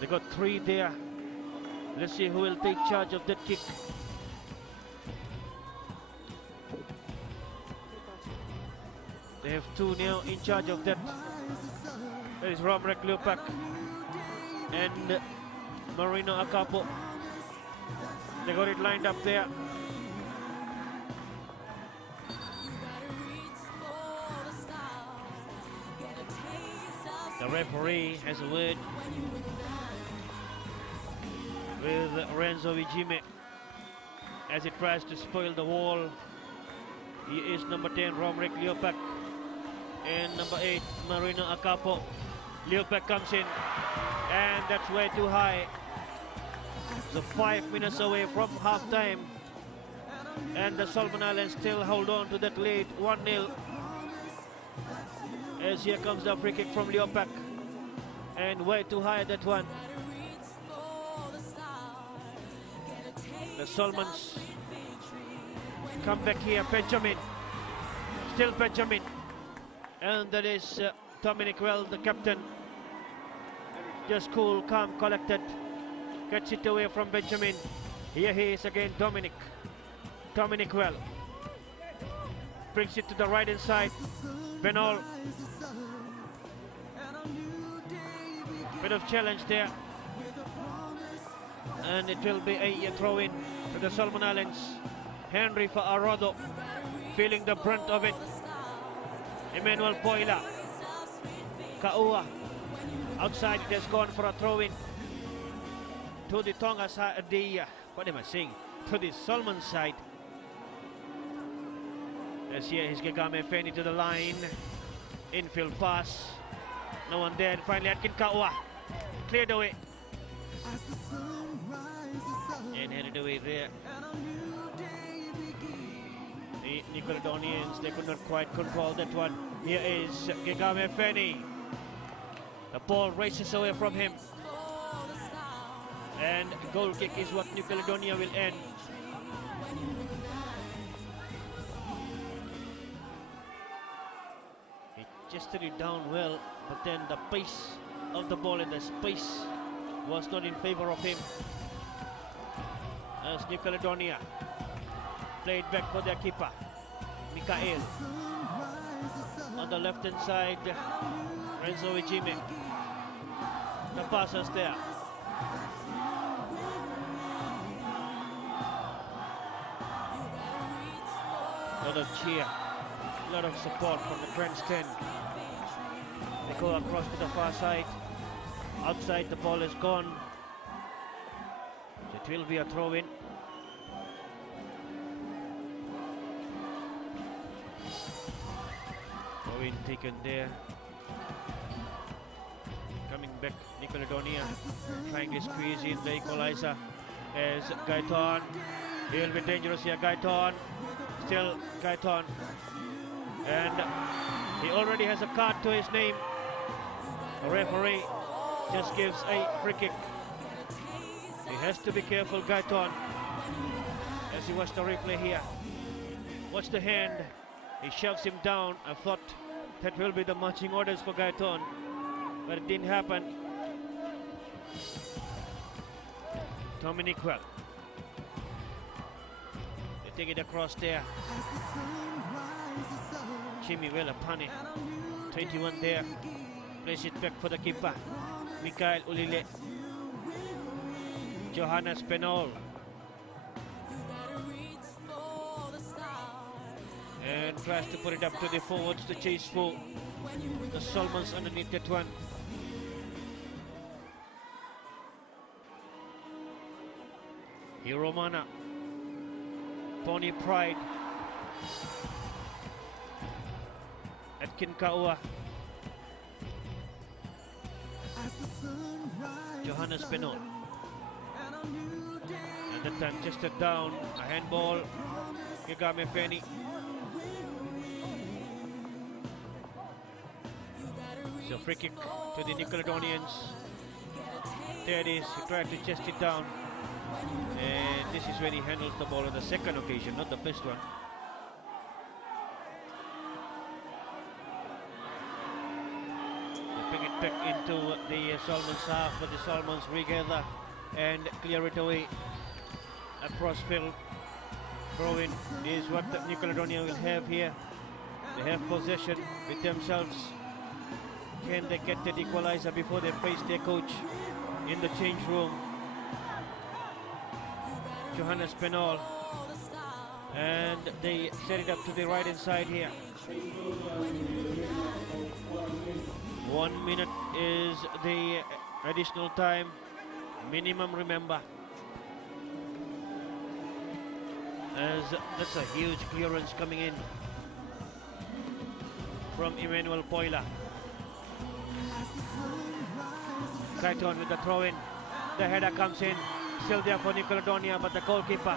They got 3 there. Let's see who will take charge of that kick. They have 2 now in charge of that. That is Romrek Leopak and Marino Acapo. They got it lined up there. The referee has a word with Renzo Vigime as he tries to spoil the wall. He is number 10, Romrek Leopak, and number 8, Marino Acapo. Leopak comes in, and that's way too high. So 5 minutes away from half-time, and the Solomon Islands still hold on to that lead, 1-0. As here comes the free kick from Leopak, and way too high that one. The Solomons come back here, Benjamin, still Benjamin, and that is Dominic Well, the captain. Just cool, calm, collected, gets it away from Benjamin. Here he is again, Dominic Well, brings it to the right hand side, Benol. Bit of challenge there, and it will be a throw-in to the Solomon Islands. Henry for Arrodo, feeling the brunt of it. Emmanuel Poila, Kaua, outside, it has gone for a throw-in to the Tonga side, to the Solomon side. As here is Gegame Feni to the line, infield pass, no one there, finally Atkin Kaua, cleared away, and headed away there. The Nickelodeonians, they could not quite control that one. Here is Gegame Feni. The ball races away from him, and goal kick is what New Caledonia will end. He gested it down well, but then the pace of the ball and the space was not in favor of him. As New Caledonia played back for their keeper, Mikael. On the left hand side, Renzo Vigime. The passes there. A lot of cheer, a lot of support from the grandstand. They go across to the far side. Outside, the ball is gone. It will be a throw-in. Throw-in taken there. Coming back, Nickelodeonia trying to squeeze in the equalizer as Gaiton. He will be dangerous here, Gaiton. Still Gaiton. And he already has a card to his name. The referee just gives a free kick. He has to be careful, Gaiton. As you watch the replay here. Watch the hand. He shoves him down. I thought that will be the marching orders for Gaiton, but it didn't happen. Dominic Well. They take it across there. Jimmy Welapane, 21 there. Plays it back for the keeper, Mikael Ulile. Johannes Penol. And tries to put it up to the forwards to chase for the Solomons underneath that one. Hiromana, Pony Pride. Edkin Kaua. Johannes Penol. And that time just down. A handball. Kigame Penny. So free kick to the Nickelodeonians. There it is. He tried to chest it down. And this is when he handled the ball on the second occasion, not the first one. They bring it back into the Solomons half, but the Solomons regather and clear it away across field. Throw-in is what the Nickelodeon will have here. They have possession with themselves. Can they get that equalizer before they face their coach in the change room? Johannes Penol, and they set it up to the right hand side here. 1 minute is the additional time minimum, remember, as that's a huge clearance coming in from Emmanuel Poila. Crichton with the throw-in. The header comes in. Still there for Nickelodeon, but the goalkeeper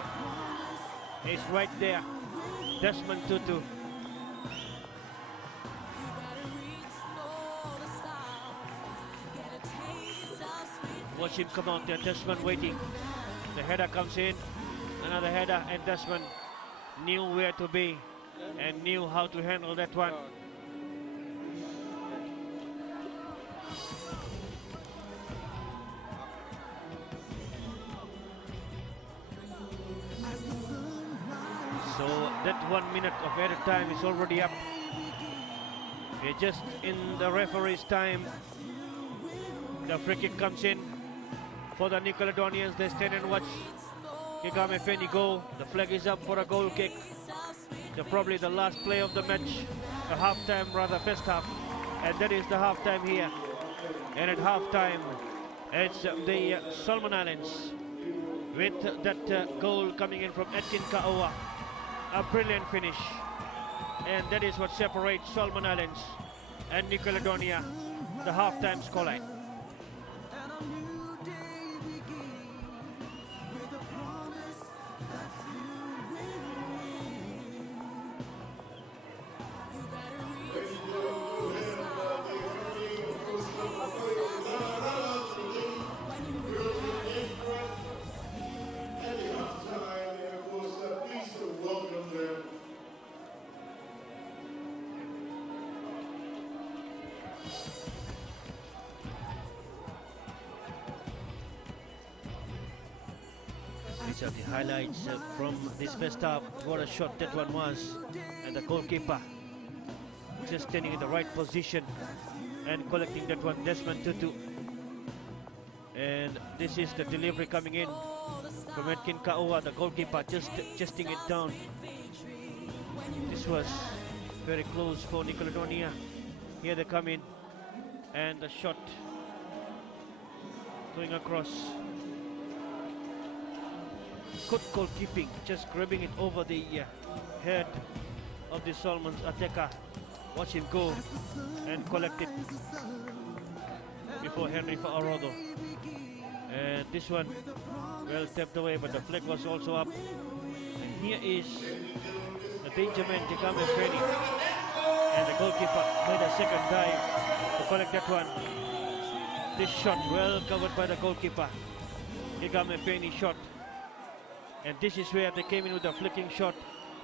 is right there. Desmond Tutu. Watch him come out there. Desmond waiting. The header comes in. Another header, and Desmond knew where to be and knew how to handle that one. So that 1 minute of added time is already up. We're just in the referee's time. The free kick comes in for the Nickelodeonians. They stand and watch Kigame Feni go. The flag is up for a goal kick. So probably the last play of the match, the half-time, rather first half. And that is the half-time here. And at half-time, it's the Solomon Islands with that goal coming in from Edkin Kaua. A brilliant finish, and that is what separates Solomon Islands and Nickelodeon, the halftime scoreline. These are the highlights from this first half. What a shot that one was, and the goalkeeper just standing in the right position and collecting that one, Desmond Tutu. And this is the delivery coming in from Edkin Kaua, the goalkeeper just chesting it down. This was very close for Nickelodeon. Here they come in, and the shot going across. Good goalkeeping, just grabbing it over the head of the Solomons attacker. Watch him go and collect it before Henry Fa'arodo. And this one, well tapped away, but the flag was also up. And here is the danger man, Kigame Feni. And the goalkeeper made a second dive to collect that one. This shot well covered by the goalkeeper. Kigame Feni shot. And this is where they came in with a flicking shot.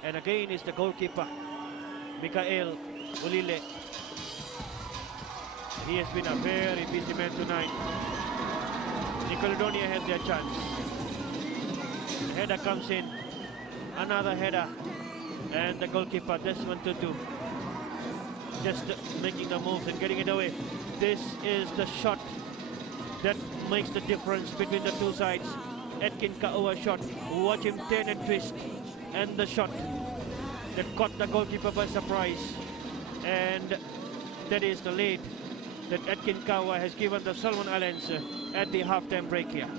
And again is the goalkeeper, Mikael Ulile. He has been a very busy man tonight. Nickelodeon has their chance. The header comes in. Another header. And the goalkeeper, Desmond Tutu, just making the move and getting it away. This is the shot that makes the difference between the two sides. Edkin Kaua shot, watch him turn and twist, and the shot that caught the goalkeeper by surprise. And that is the lead that Edkin Kaua has given the Solomon Islands at the halftime break here.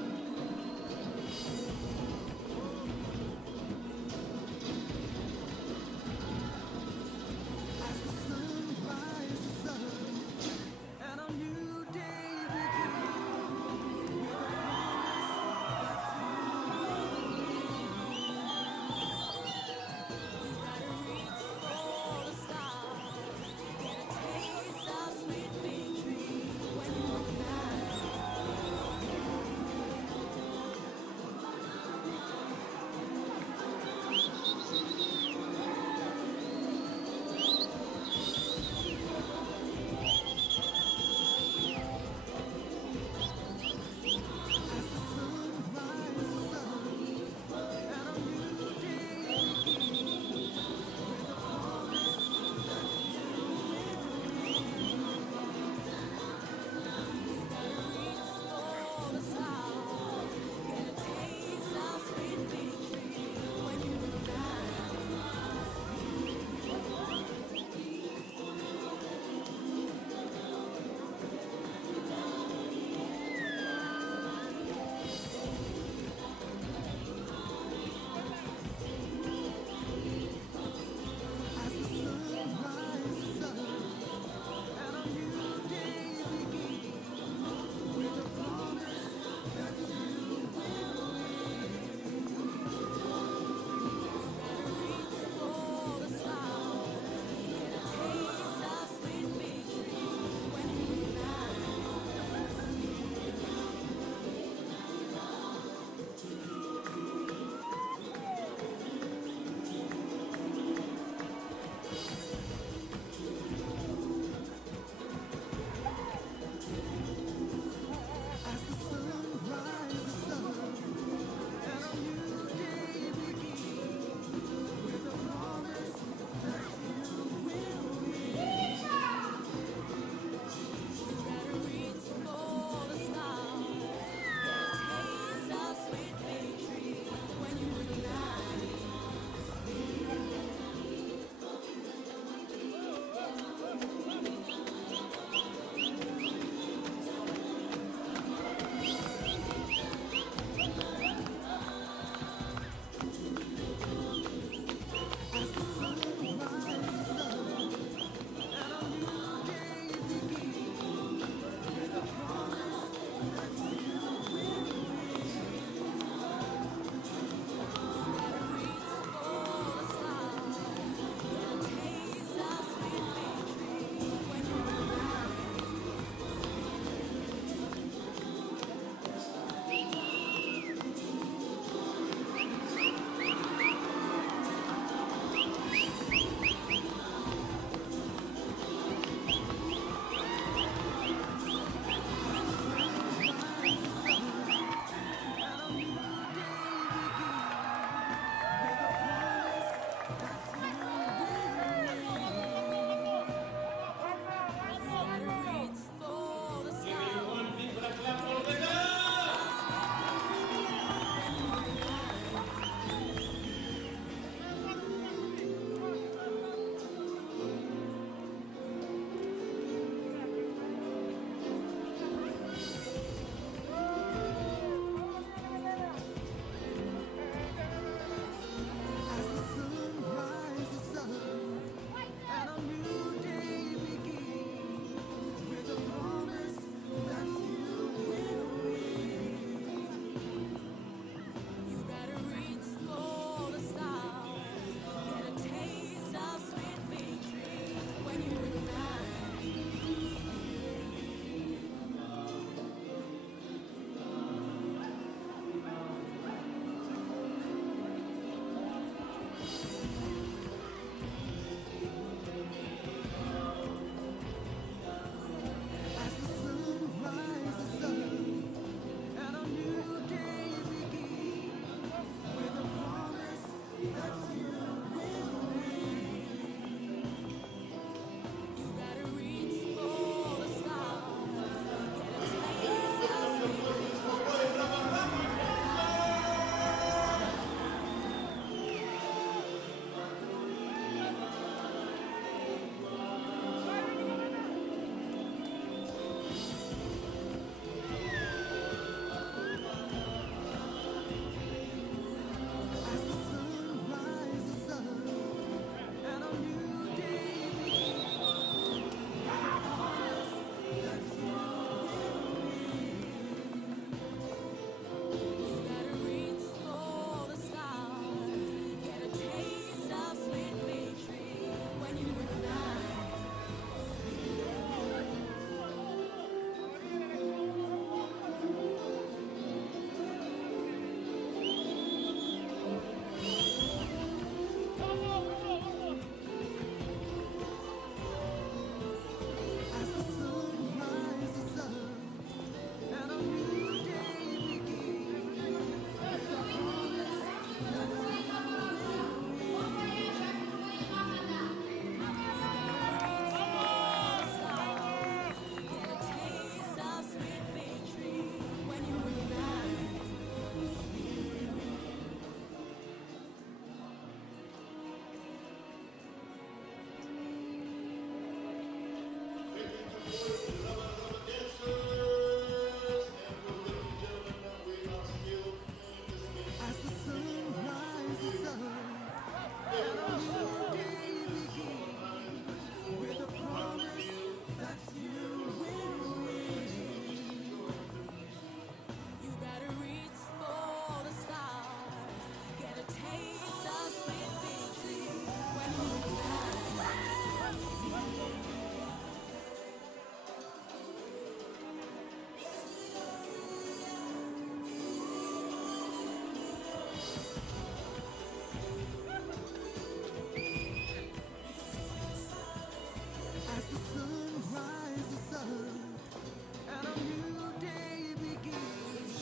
and a new day begins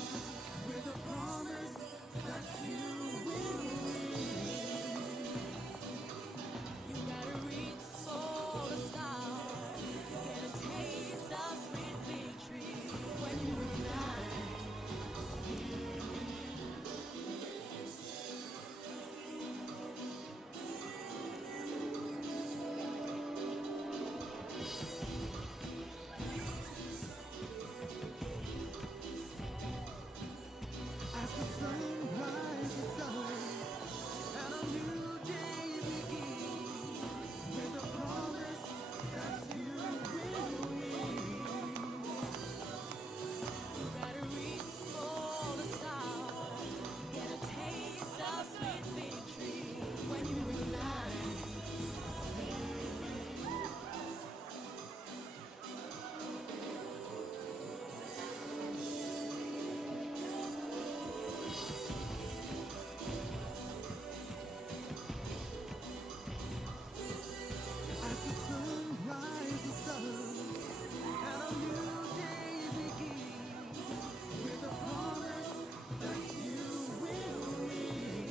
with a promise that you will win. You gotta reach for the stars, get a taste of sweet victory when you ignite. As the sun rises up and a new day begins with a promise that you will win. You gotta reach for the stars, get a taste of sweet victory when you ignite. As the sun rises up and a new day begins with a promise that you will win.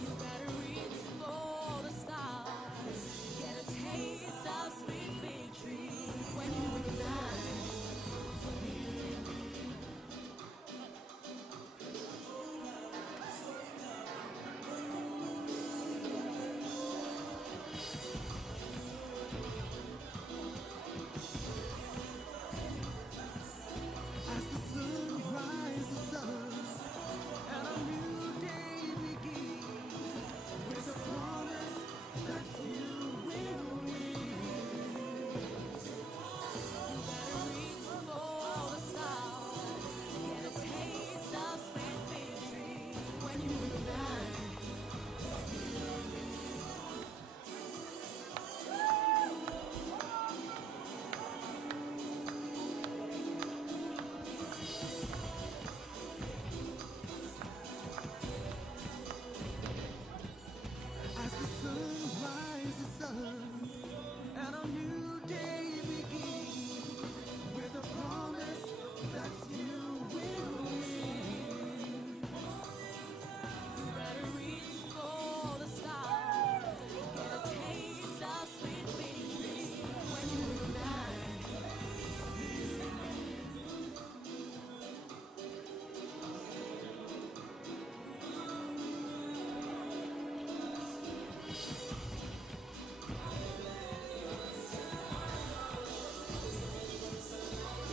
You gotta reach for the stars, get a taste of sweet victory when you ignite. As the sun rises up and a new day begins with a promise that you will win. You gotta reach for the stars, get a taste of sweet victory when you ignite.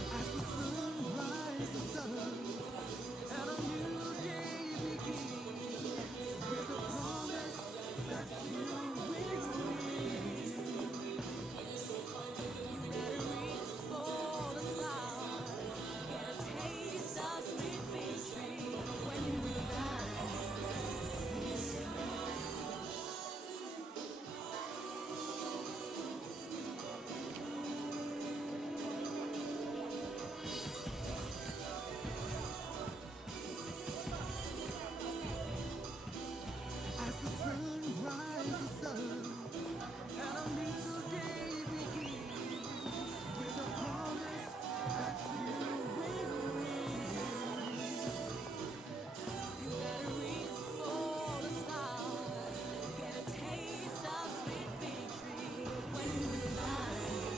As the sun rises up and a new day begins with a promise that you will win. You gotta reach for the stars, get a taste of sweet victory when you ignite. As the sun rises up and a new day begins with a promise that you will win. You gotta reach for the stars, get a taste of sweet victory when you ignite. As the sun rises up and a new day begins with a promise that you will win. You gotta reach for the stars, get a taste of sweet victory when you ignite.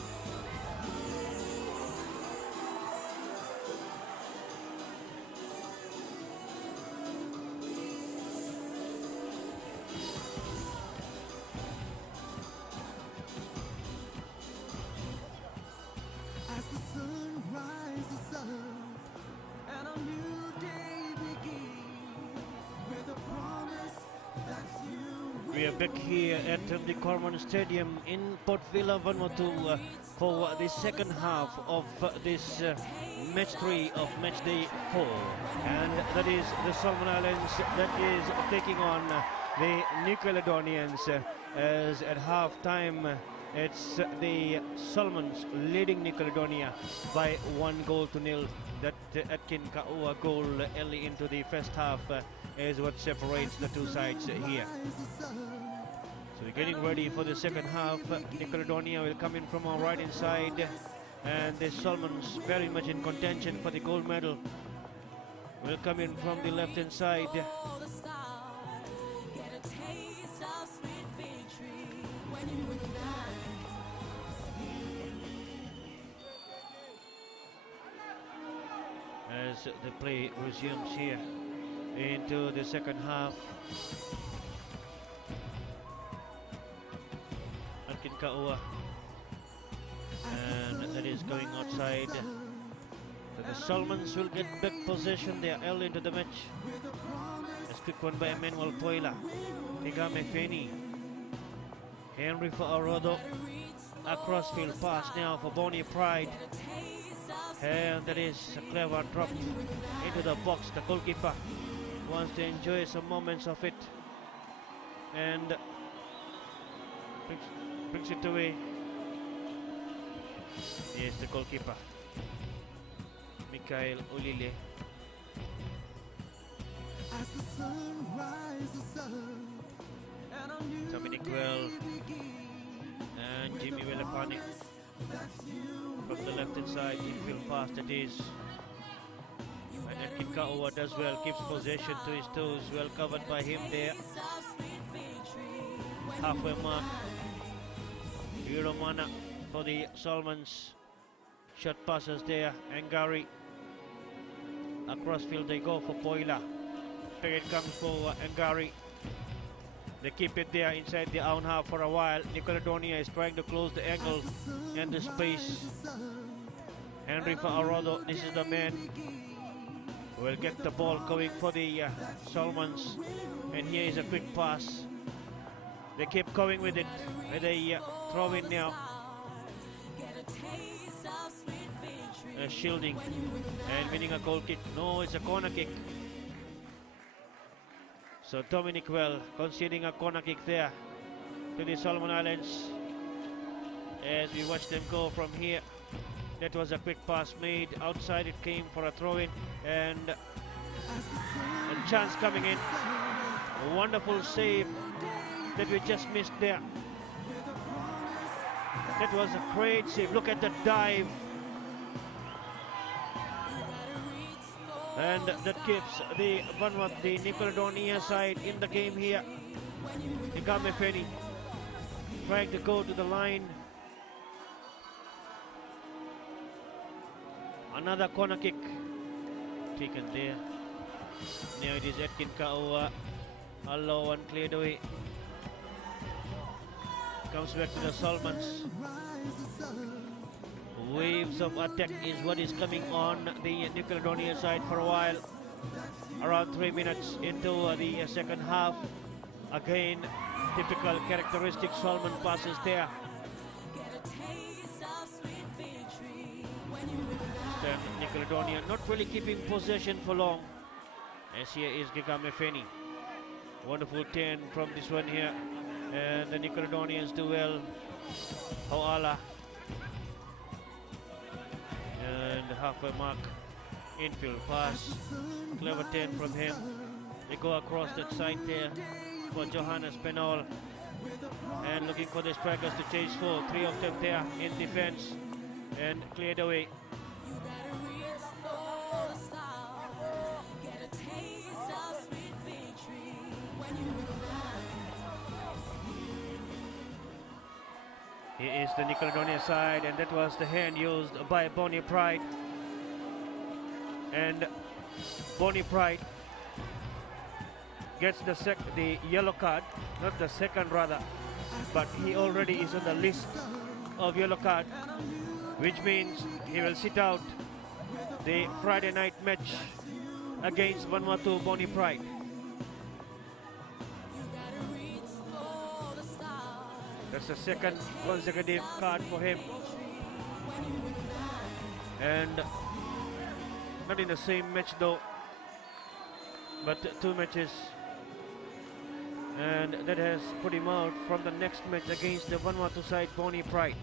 As the sun rises up and a new day begins with a promise that you will. We are back here at the Corman Stadium in Port Vila, Vanuatu for the second half of this match 3 of match day 4. And that is the Solomon Islands that is taking on the New Caledonians as at half time it's the Solomons leading New Caledonia by 1-0. That Atkin Kaua goal early into the first half is what separates the two sides here. So we're getting ready for the second half. New Caledonia will come in from our right hand side. And the Solomons very much in contention for the gold medal. Will come in from the left hand side. As the play resumes here into the second half. Alkin Kaua, and that is going outside. So the Solomons will get back possession there early into the match. As quick one by Emmanuel Poila. Tigame Feni. Henry for Arodo. A crossfield pass now for Bonnie Pride. And that is a clever drop into the box. The goalkeeper wants to enjoy some moments of it. And brings it away. Yes, the goalkeeper. Mikhail Olile. Dominic Well and Jimmy Welapani from the left hand side. Infield pass that is. And Edkin Kaua does well, keeps possession to his toes, well covered by him there. Halfway mark. Euromana for the Solomons. Shot passes there. Angari. Across field they go for Poila. It comes for Angari. They keep it there inside the own half for a while. Nicoladonia is trying to close the angle and the space. Henry for Arodo. This is the man who will get the ball going for the Solomons. And here is a quick pass. They keep going with it. With a throw in now. Shielding and winning a goal kick. No, it's a corner kick. So Dominic Well conceding a corner kick there to the Solomon Islands. As we watch them go from here. That was a quick pass made. Outside it came for a throw in. And a chance coming in. A wonderful save that we just missed there. That was a great save. Look at the dive. And that keeps the Nicoladonia side in the game here. Tigame Feni trying to go to the line. Another corner kick taken there. Now it is Edkin Kaua. A low one cleared away. Comes back to the Solomons. Waves of attack is what is coming on the Nicoladonia side for a while. Around 3 minutes into the second half. Again, typical characteristic Solomon passes there. Then Nicoladonia not really keeping possession for long. As here is Gigame Feni. Wonderful 10 from this one here. And the Nicoladonians do well. Hoala. And halfway mark. Infield pass. Clever 10 from him. They go across that side there for Johannes Penol. And looking for the strikers to chase for. 3 of them there in defense. And cleared away. Here is the Nicoladonia side, and that was the hand used by Bonnie Pride. And Bonnie Pride gets the yellow card, not the second rather, but he already is on the list of yellow card, which means he will sit out the Friday night match against Vanuatu Bonnie Pride. That's the second consecutive card for him. And not in the same match though, but 2 matches. And that has put him out from the next match against the Vanuatu side, Bonnie Pride.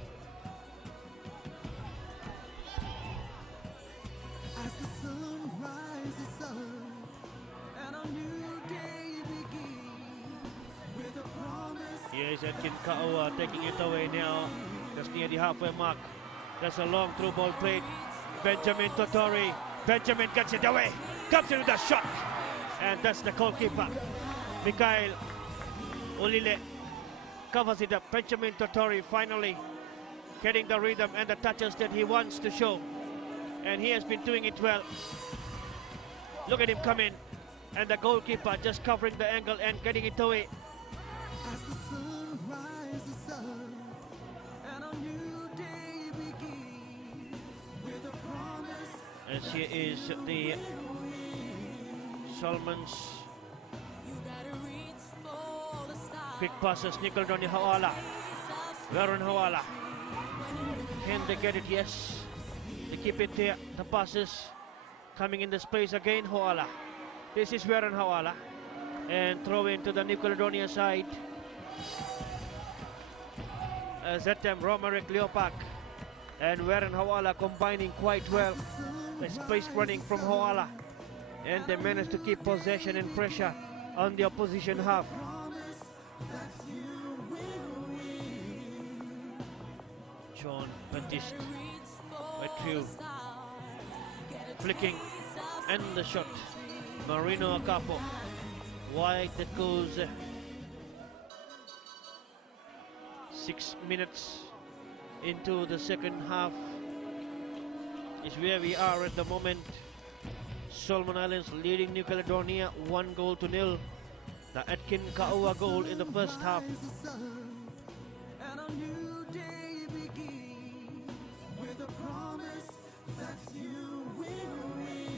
Here is Edkin Kaua taking it away now, just near the halfway mark. That's a long through ball played. Benjamin Totori. Benjamin gets it away. Comes in with a shot. And that's the goalkeeper. Mikhail Ulile covers it up. Benjamin Totori finally getting the rhythm and the touches that he wants to show. And he has been doing it well. Look at him come in. And the goalkeeper just covering the angle and getting it away. As the sun rises up and a new day begins with a promise. As here is the Solomons. Quick passes, Nickeldoni Hawala. Warren Hawala. Can they get it? Yes. They keep it there. The passes coming in the space again, Hawala. This is Warren Hawala. And throw into the New Caledonia side. As that time Romaric Leopak and Warren Hawala combining quite well. The space running from Hawala. And they managed to keep possession and pressure on the opposition half. John Baptiste, right through, flicking, and the shot. Marino Acapo, wide that goes. 6 minutes into the second half is where we are at the moment. Solomon Islands leading New Caledonia 1-0. The Atkin Ka'ua goal in the first half. And a new day begins with a promise that you will win.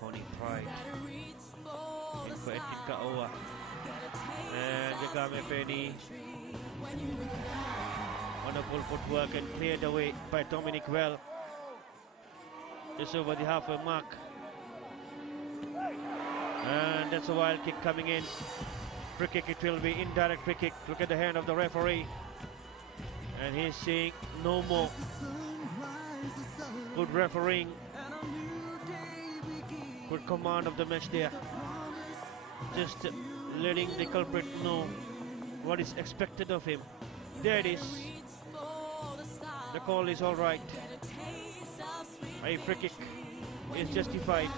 Pony Pride in for Atkin Ka'ua. And Gagame Penny. Wonderful footwork and cleared away by Dominic Well. Just over the halfway mark. And that's a wild kick coming in. Free kick, it will be indirect free kick. Look at the hand of the referee. And he's saying no more. Good refereeing. Good command of the match there. Just letting the culprit know what is expected of him. There it is. The call is all right. A free kick is justified.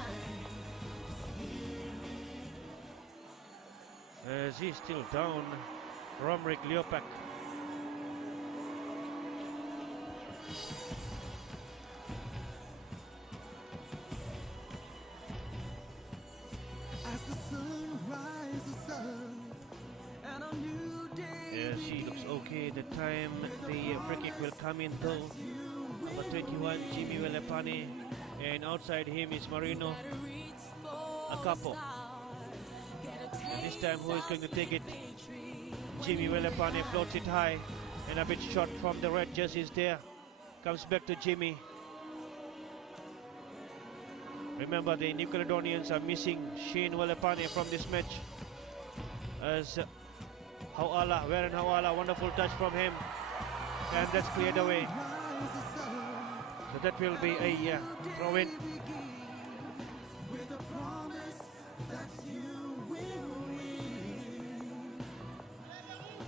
As he's still down, Romaric Leopak. As the sun rises up and a new day. Yes, he looks okay. The time the free kick will come in though. Number 21, Jimmy Welepane, and outside him is Marino Acapo. And this time, who is going to take it? Jimmy Welepane floats it high, and a bit short from the red jerseys there. Comes back to Jimmy. Remember, the New Caledonians are missing Shane Welepane from this match. As Hawala, Warren Hawala, wonderful touch from him, and that's cleared away. So that will be a throw in.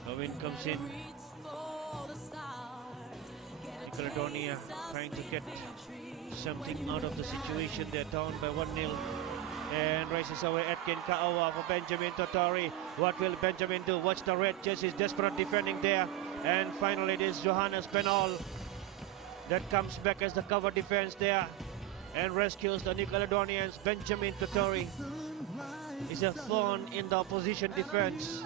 Throw in comes in. Caledonia trying to get something out of the situation. They're down by 1-0. And races away Atkin Ka'ua for Benjamin Totori. What will Benjamin do? Watch the red jerseys, desperate defending there. And finally it is Johannes Penol that comes back as the cover defense there and rescues the New Caledonians. Benjamin Totori is a thorn in the opposition defense.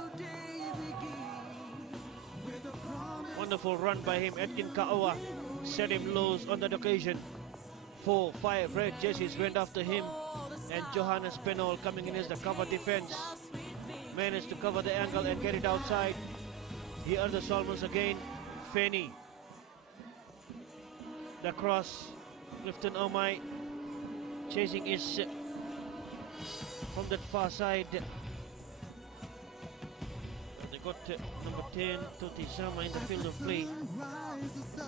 Wonderful run by him. Atkin Ka'ua set him loose on that occasion. 4-5 red jerseys went after him, and Johannes Penol coming in as the cover defense managed to cover the angle and get it outside. Here are the Solomons again. Feni, the cross. Clifton Omai chasing is from that far side. They got number 10 Tuti Sama in the field of play.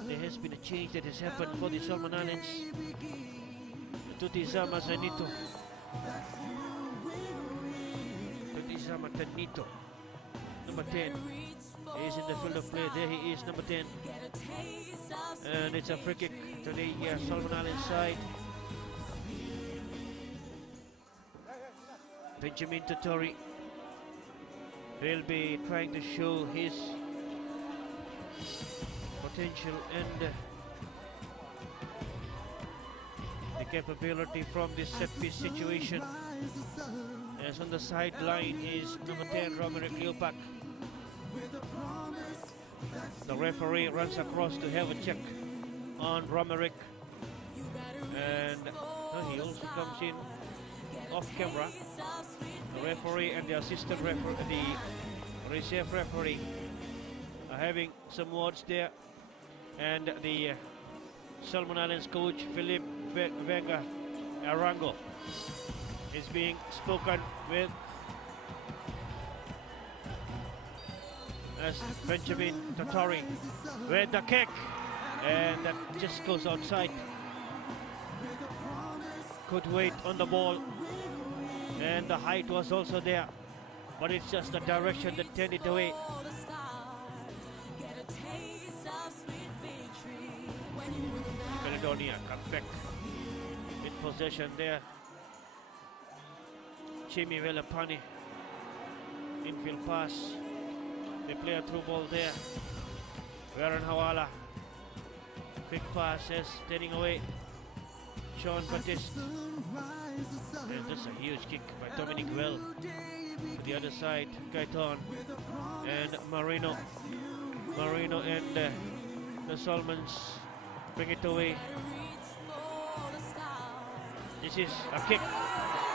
There has been a change that has happened for the Solomon Islands. Tuti Sama Zanito. Tuti Sama Tanito, number 10. He's in the field of play. There he is, number 10. And it's a free kick to the Solomon Islands side. Benjamin Totori will be trying to show his potential and the capability from this set-piece situation. As on the sideline is number 10, Romerick Leopak. The referee runs across to have a check on Romerick, and he also comes in off camera. The referee and the assistant referee, the reserve referee, are having some words there, and the Solomon Islands coach Philip Vega Arango is being spoken with as Benjamin Totori with the kick, and that just goes outside. Good weight on the ball, and the height was also there, but it's just the direction that tended away. Caledonia comes back in possession there. Jimmy Velapani, infield pass. They play a through ball there. Warren Hawala, quick pass as turning away. Sean Batiste. And that's a huge kick by Dominic Well. To the other side, Gaiton and Marino. Marino and the Solomons bring it away. This is a kick,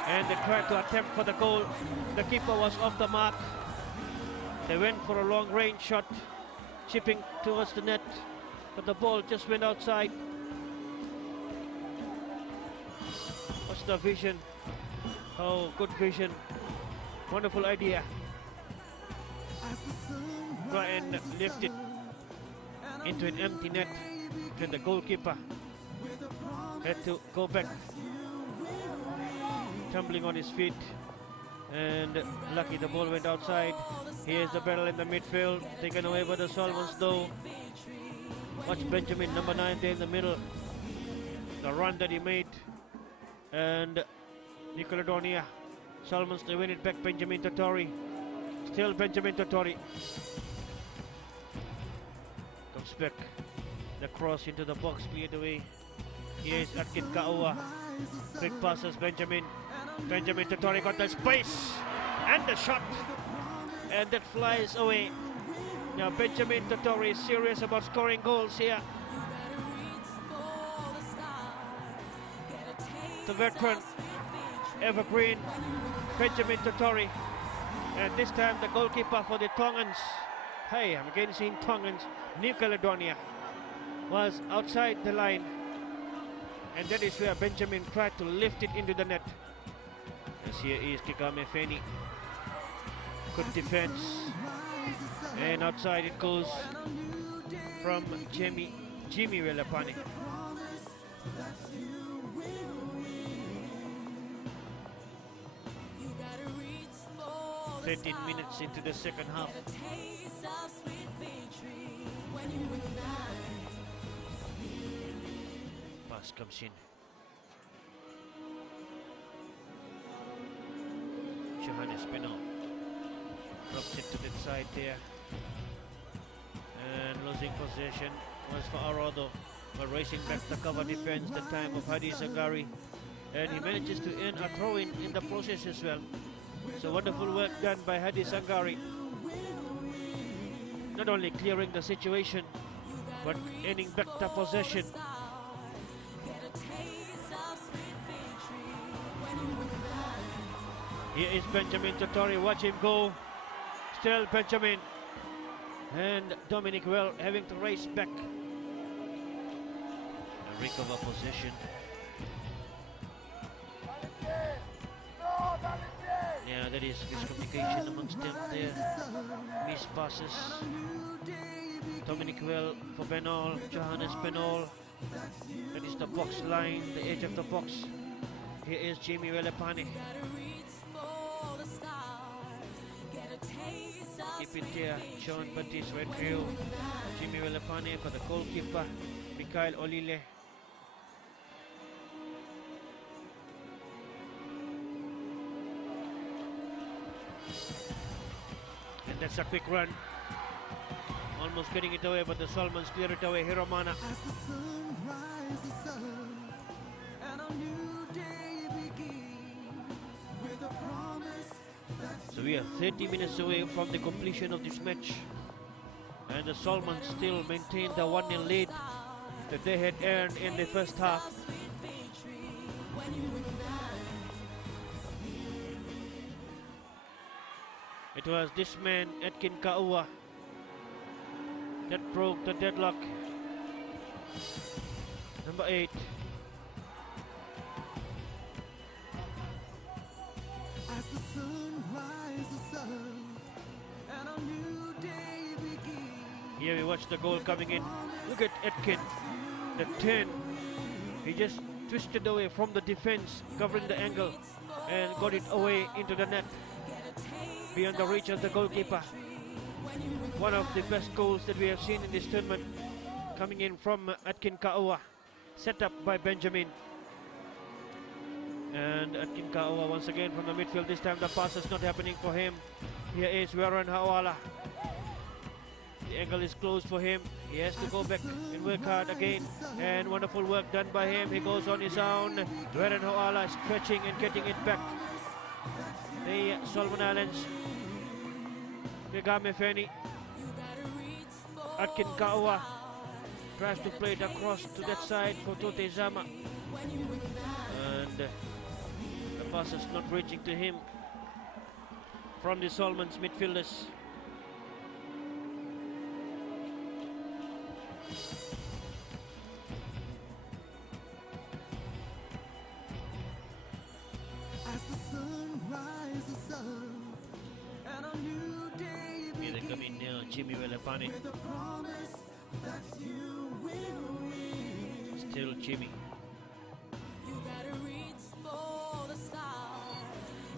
and they tried to attempt for the goal. The keeper was off the mark. They went for a long range shot, chipping towards the net, but the ball just went outside. What's the vision? Oh, good vision. Wonderful idea. Try and lift it into an empty net. Then the goalkeeper had to go back, tumbling on his feet, and lucky the ball went outside. Here's the battle in the midfield, taken away by the Solomons though. Watch Benjamin, number 9 there in the middle. The run that he made, and Nicoladonia. Solomons, they win it back. Benjamin Totori. Still Benjamin Totori. Comes back. The cross into the box, cleared away. Here's Atkit Kaua. Quick passes, Benjamin. Benjamin Totori got the space and the shot, and that flies away. Now Benjamin Totori is serious about scoring goals here. The veteran, evergreen, Benjamin Totori. And this time the goalkeeper for the Tongans, hey, I'm again seeing Tongans, New Caledonia, was outside the line. And that is where Benjamin tried to lift it into the net. As here is Kigame Feni. Good defense. And outside it goes from Jimmy Velapani. 13 minutes into the second half. Pass comes in. Johannes Pino drops it to the side there. And losing possession was for Arado, but racing back to cover defense the time of Hadi Zangari. And he manages to earn a throw-in in the process as well. So wonderful work done by Hadi Zangari. Not only clearing the situation, but earning back the possession. Here is Benjamin Totori, watch him go. Still Benjamin. And Dominic Well having to race back and recover possession. Yeah, that is miscommunication amongst them there. Missed passes. Dominic Well for Benol, Johannes Benol. That is the box line, the edge of the box. Here is Jimmy Velapani. keep it there. Sean Baptiste right through. Jimmy Welapane for the goalkeeper. Mikhail Olile. And that's a quick run. Almost getting it away, but the Solomons clear it away. Hiromana. As the sun rises up and a new day begins with a promise that So we are 30 minutes away from the completion of this match. And the Solomons still maintain the 1-0 lead that they had earned in the first half. It was this man, Edkin Kaua, that broke the deadlock. Number 8. as the sun rises up and a new day begins. Here we watch the goal coming in. Look at Edkin, the 10. He just twisted away from the defense, covering the angle, and got it away into the net, beyond the reach of the goalkeeper. One of the best goals that we have seen in this tournament, coming in from Edkin Kaua, set up by Benjamin. And Edkin Kaua once again from the midfield. This time the pass is not happening for him. Here is Warren Hawala. The angle is closed for him. He has to go back and work hard again. And wonderful work done by him. He goes on his own. Warren Hawala is stretching and getting it back. The Solomon Islands. Megame Feni. Edkin Kaua tries to play it across to that side for Tote Zama. And the pass is not reaching to him from the Solomons midfielders. As the sun rises up and a new day Here they come in now, Jimmy Welapane. with a promise that you will win. Still Jimmy. You gotta reach for the stars,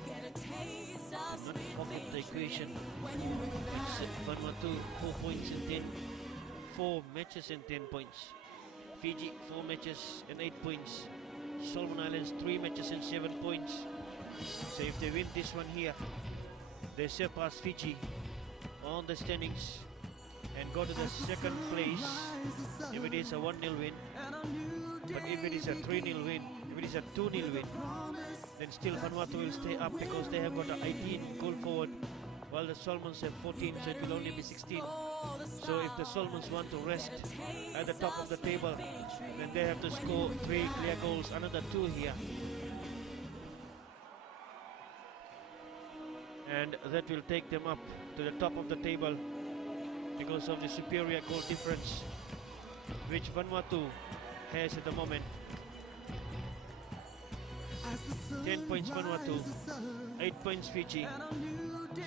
get a taste of Not sweet top of the equation. when you It's Vanuatu 4 points in 10. 4 matches and 10 points. Fiji 4 matches and 8 points. Solomon Islands 3 matches and 7 points. So if they win this one here, they surpass Fiji on the standings and go to the second place if it is a 1-0 win. But if it is a 3-0 win, if it is a 2-0 win, then still Vanuatu will stay up because they have got an 18 goal forward, while the Solomons have 14, so it will only be 16. So if the Solomons want to rest at the top of the table, then they have to score 3 clear goals, another 2 here. And that will take them up to the top of the table because of the superior goal difference which Vanuatu has at the moment. 10 points Vanuatu, 8 points Fiji,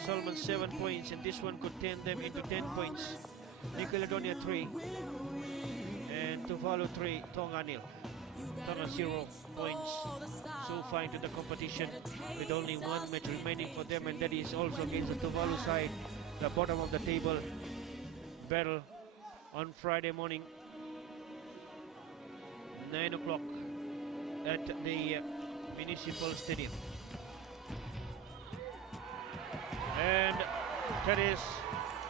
Solomon 7 points, and this one could turn them into 10 points. New Caledonia 3, and Tuvalu 3, Tonga 0. Tonga 0 points so far into the competition, with only 1 match remaining for them, and that is also against the Tuvalu side, the bottom of the table battle on Friday morning, 9 o'clock at the Municipal Stadium. And that is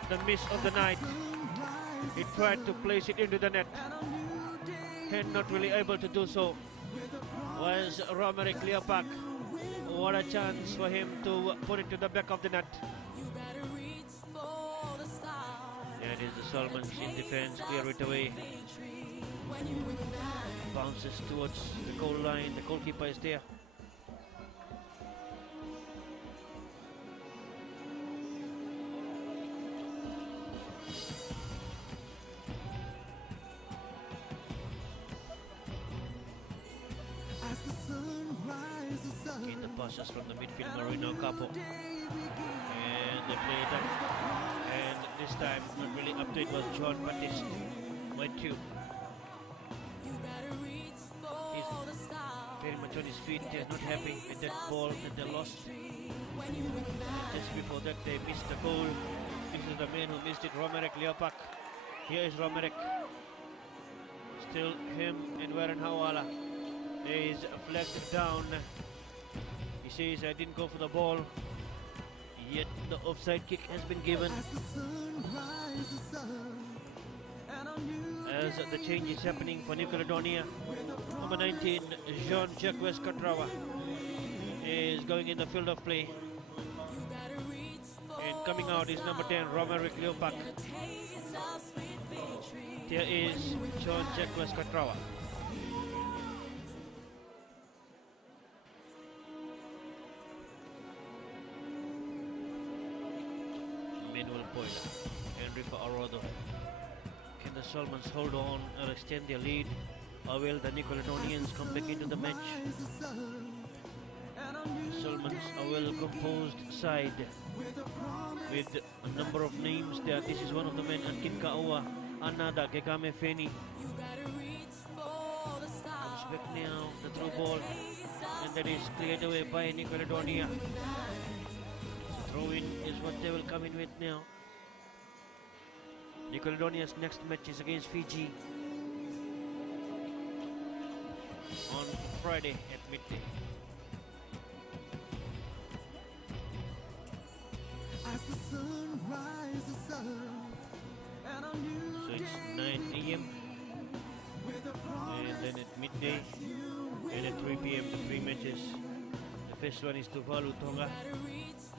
the miss of the night. He tried to place it into the net and not really able to do so. Was Romeric Leopak. What a chance for him to put it to the back of the net. That is the Solomons in defense, clear it away. Bounces towards the goal line, the goalkeeper is there. Again, the passes from the midfield, Marino Capo. And they play it up. And this time, not really up to it, was John Baptiste. White tube. He's very much on his feet. They're not happy with that ball that they lost. And just before that, they missed the goal. This is the man who missed it, Romeric Leopak. Here is Romeric. Still him and Warren Hawala. There is a flag down. He says, I didn't go for the ball. Yet the offside kick has been given. As the change is happening for New Caledonia, number 19, Jean-Jacques Catrawa, is going in the field of play. And coming out is number 10, Romeric Leopak. There is Jean-Jacques Catrawa. Manuel Boyla, Enrico Arodo. Can the Solomons hold on or extend their lead, or will the New Caledonians come back into the match? Solomons a well-composed side with a number of names there. This is one of the men, Ankin Kaua, Anada, Gegame Feni. Comes back now, the through ball, and that is cleared away by New Caledonia. Throw-in is what they will come in with now. New Caledonia's next match is against Fiji on Friday at midday. So it's 9 a.m. and then at midday and at 3 p.m. the three matches. The first one is Tuvalu, Tonga.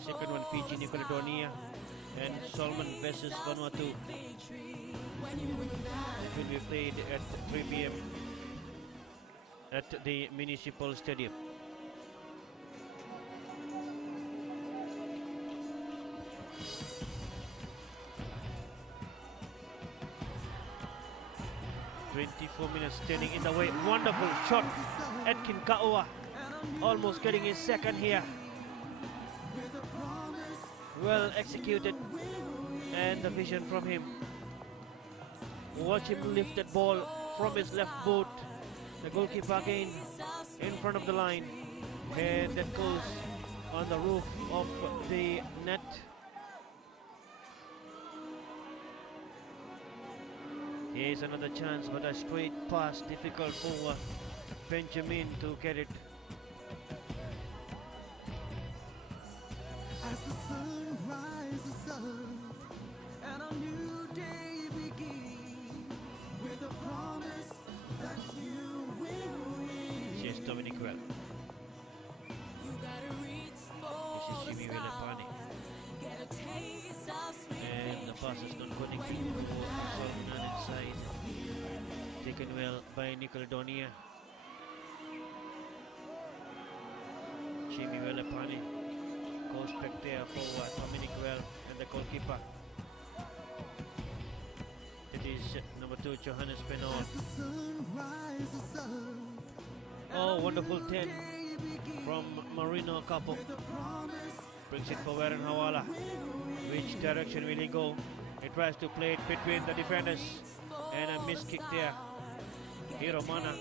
Second one Fiji, New Caledonia, and Solomon versus Vanuatu. It will be played at 3 p.m. at the Municipal Stadium. Minutes standing in the way. Wonderful shot. Atkin Kaua almost getting his second here. Well executed, and the vision from him. Watch him lift that ball from his left boot. The goalkeeper again in front of the line, and that goes on the roof of the net. Here's another chance, but a straight pass, difficult for Benjamin to get it. As the sun rises up and a new day begins with a promise that you will win. Here's Dominic Well. This is Jimmy Villepani. And the pass is not connecting to Solomon inside. Taken well by New Caledonia. Jimmy Villepani goes back there for Dominic Well and the goalkeeper. It is number 2, Johannes Penol. Oh, wonderful 10 from Marino Capo. Brings it for Warren Hawala. Which direction will he go? He tries to play it between the defenders, and a missed kick there. Hiromana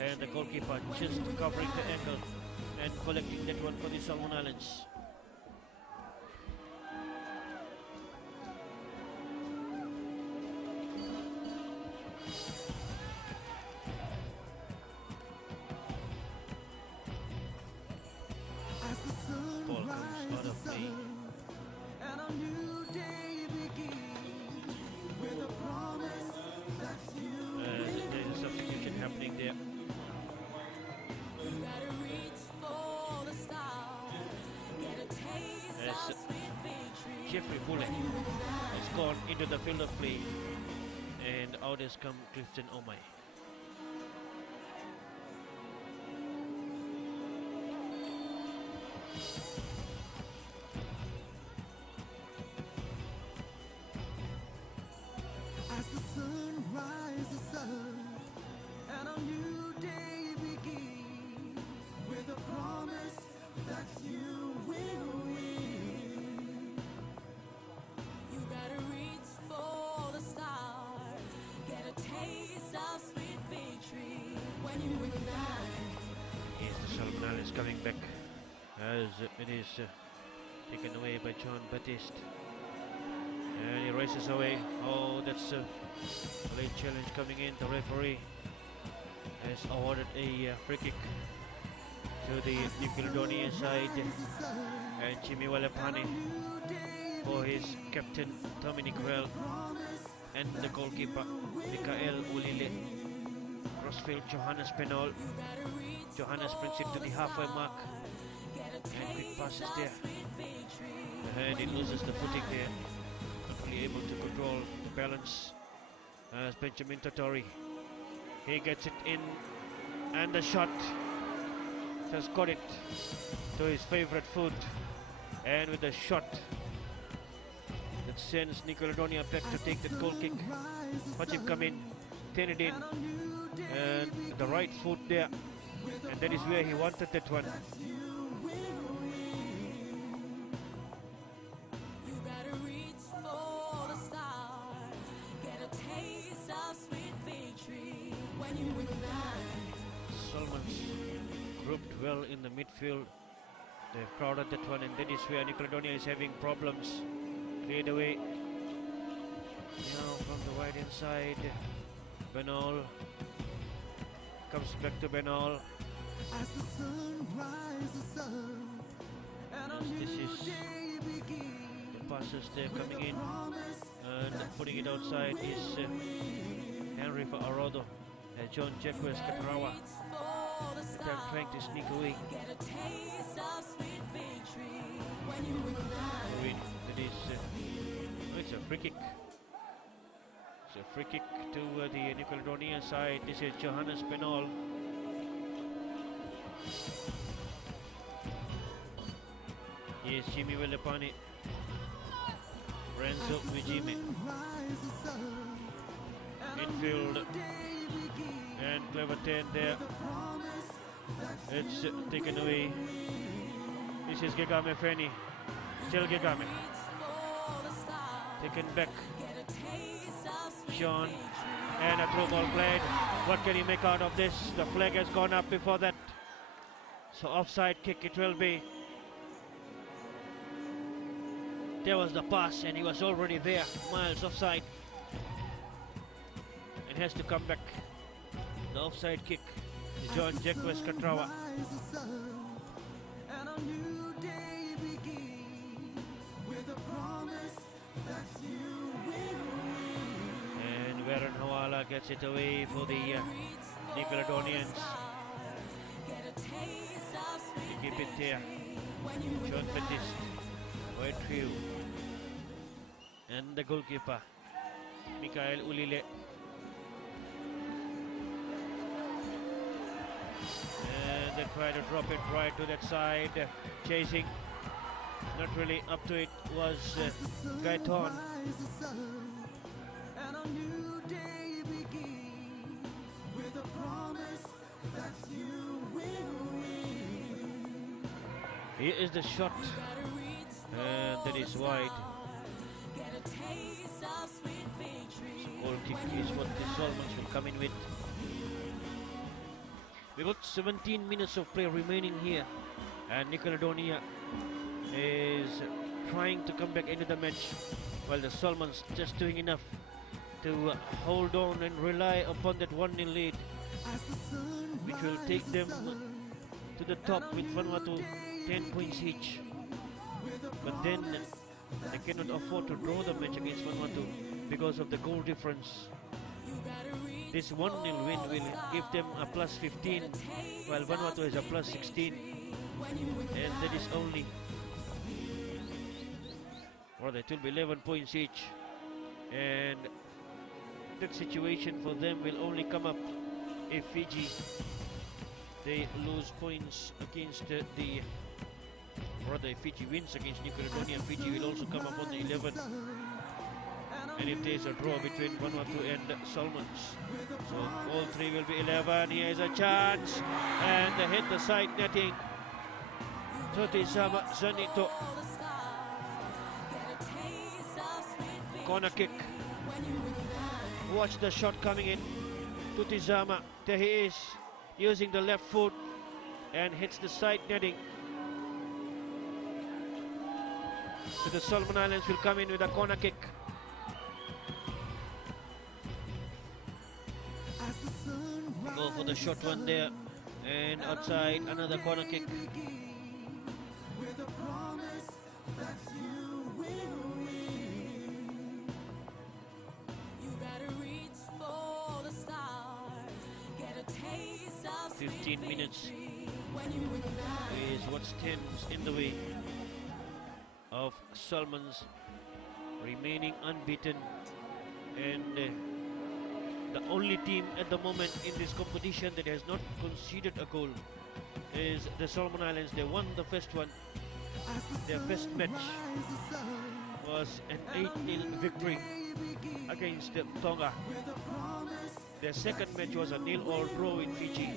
and the goalkeeper just covering the ankle and collecting that one for the Solomon Islands. Ball comes out of play. There's a substitution happening there. As Jeffrey Bullock has gone into the field of play, and out has come Clifton Omai. As the sun rises up and a new day begins with a promise that you will win. You gotta reach for the stars, get a taste of sweet victory when you win the night. Yes, the Solomon is coming back as it is taken away by John Baptiste. And he races away. Oh, that's a late challenge coming in. The referee has awarded a free kick to the New Caledonia side. And Jimmy Walepane for his captain Dominic Rell and the goalkeeper Mikael Ulile. Crossfield Johannes Penol. Johannes brings it to the halfway mark. And quick passes there. And he loses the footing there. Not really able to control the balance as Benjamin Totori. He gets it in and the shot has got it to his favorite foot. And with the shot that sends New Caledonia back to take that goal kick. Pacifc come in, turn it in, and the right foot there, and that is where he wanted that one. You gotta reach for the stars, get a taste of sweet victory when you ignite. Solomons grouped well in the midfield. They've crowded that one, and that is where New Caledonia is having problems. Cleared away. Now from the right hand side, Benol comes back to Benol. As the sun rises up and a This new is day begins. the passes there coming in, and putting it outside is Henry for Arodo. John Jacques Katrawa trying to sneak away. Get a taste of sweet victory when you ignite. That is, it's a free kick. It's a free kick to the New Caledonia side. This is Johannes Benol. Here's Jimmy Walepane. Renzo Mijime. Infield. And clever turn there. It's taken away. This is Gegame Feni. Still Gegame. Taken back. Sean. And a through ball played. What can he make out of this? The flag has gone up before that. So offside kick it will be. There was the pass and he was already there. Miles offside. And has to come back. The offside kick. John Jacques Katrawa. And a new day begins with a promise that you will. And Baron Hawala gets it away for the New Caledonians. They keep it there. John Baptiste, White Crew. And the goalkeeper, Mikael Ulile. And they try to drop it right to that side. Chasing. Not really up to it was Gaiton. And a new day begins with a promise that you will win. Here is the shot. And that is wide. Goal kick is what the Solomons will come in with. We've got 17 minutes of play remaining here, and New Caledonia is trying to come back into the match, while the Solomons just doing enough to hold on and rely upon that 1-0 lead, which will take them to the top with Vanuatu 10 points each. But then they cannot afford to draw the match against Vanuatu because of the goal difference. This 1-0 win will give them a plus 15, while Vanuatu has a plus 16. And that is only, or that will be 11 points each. And that situation for them will only come up if Fiji, they lose points against if Fiji wins against New Caledonia, Fiji will also come up on the 11. And if there's a draw between Vanuatu and Solomons, so all three will be 11. Here is a chance, and they hit the side netting. Tutisama Zanito. Corner kick. Watch the shot coming in. Tutizama, there he is, using the left foot and hits the side netting. So the Solomon Islands will come in with a corner kick. Go for the short one there. And outside, another corner kick. You gotta reach for the stars, get a taste of 15 minutes when you ignite. is what stands in the way of Salmons remaining unbeaten, and the only team at the moment in this competition that has not conceded a goal is the Solomon Islands. They won the first one. Their first match was an 8-0 victory against Tonga. Their second match was a 0-0 draw in Fiji.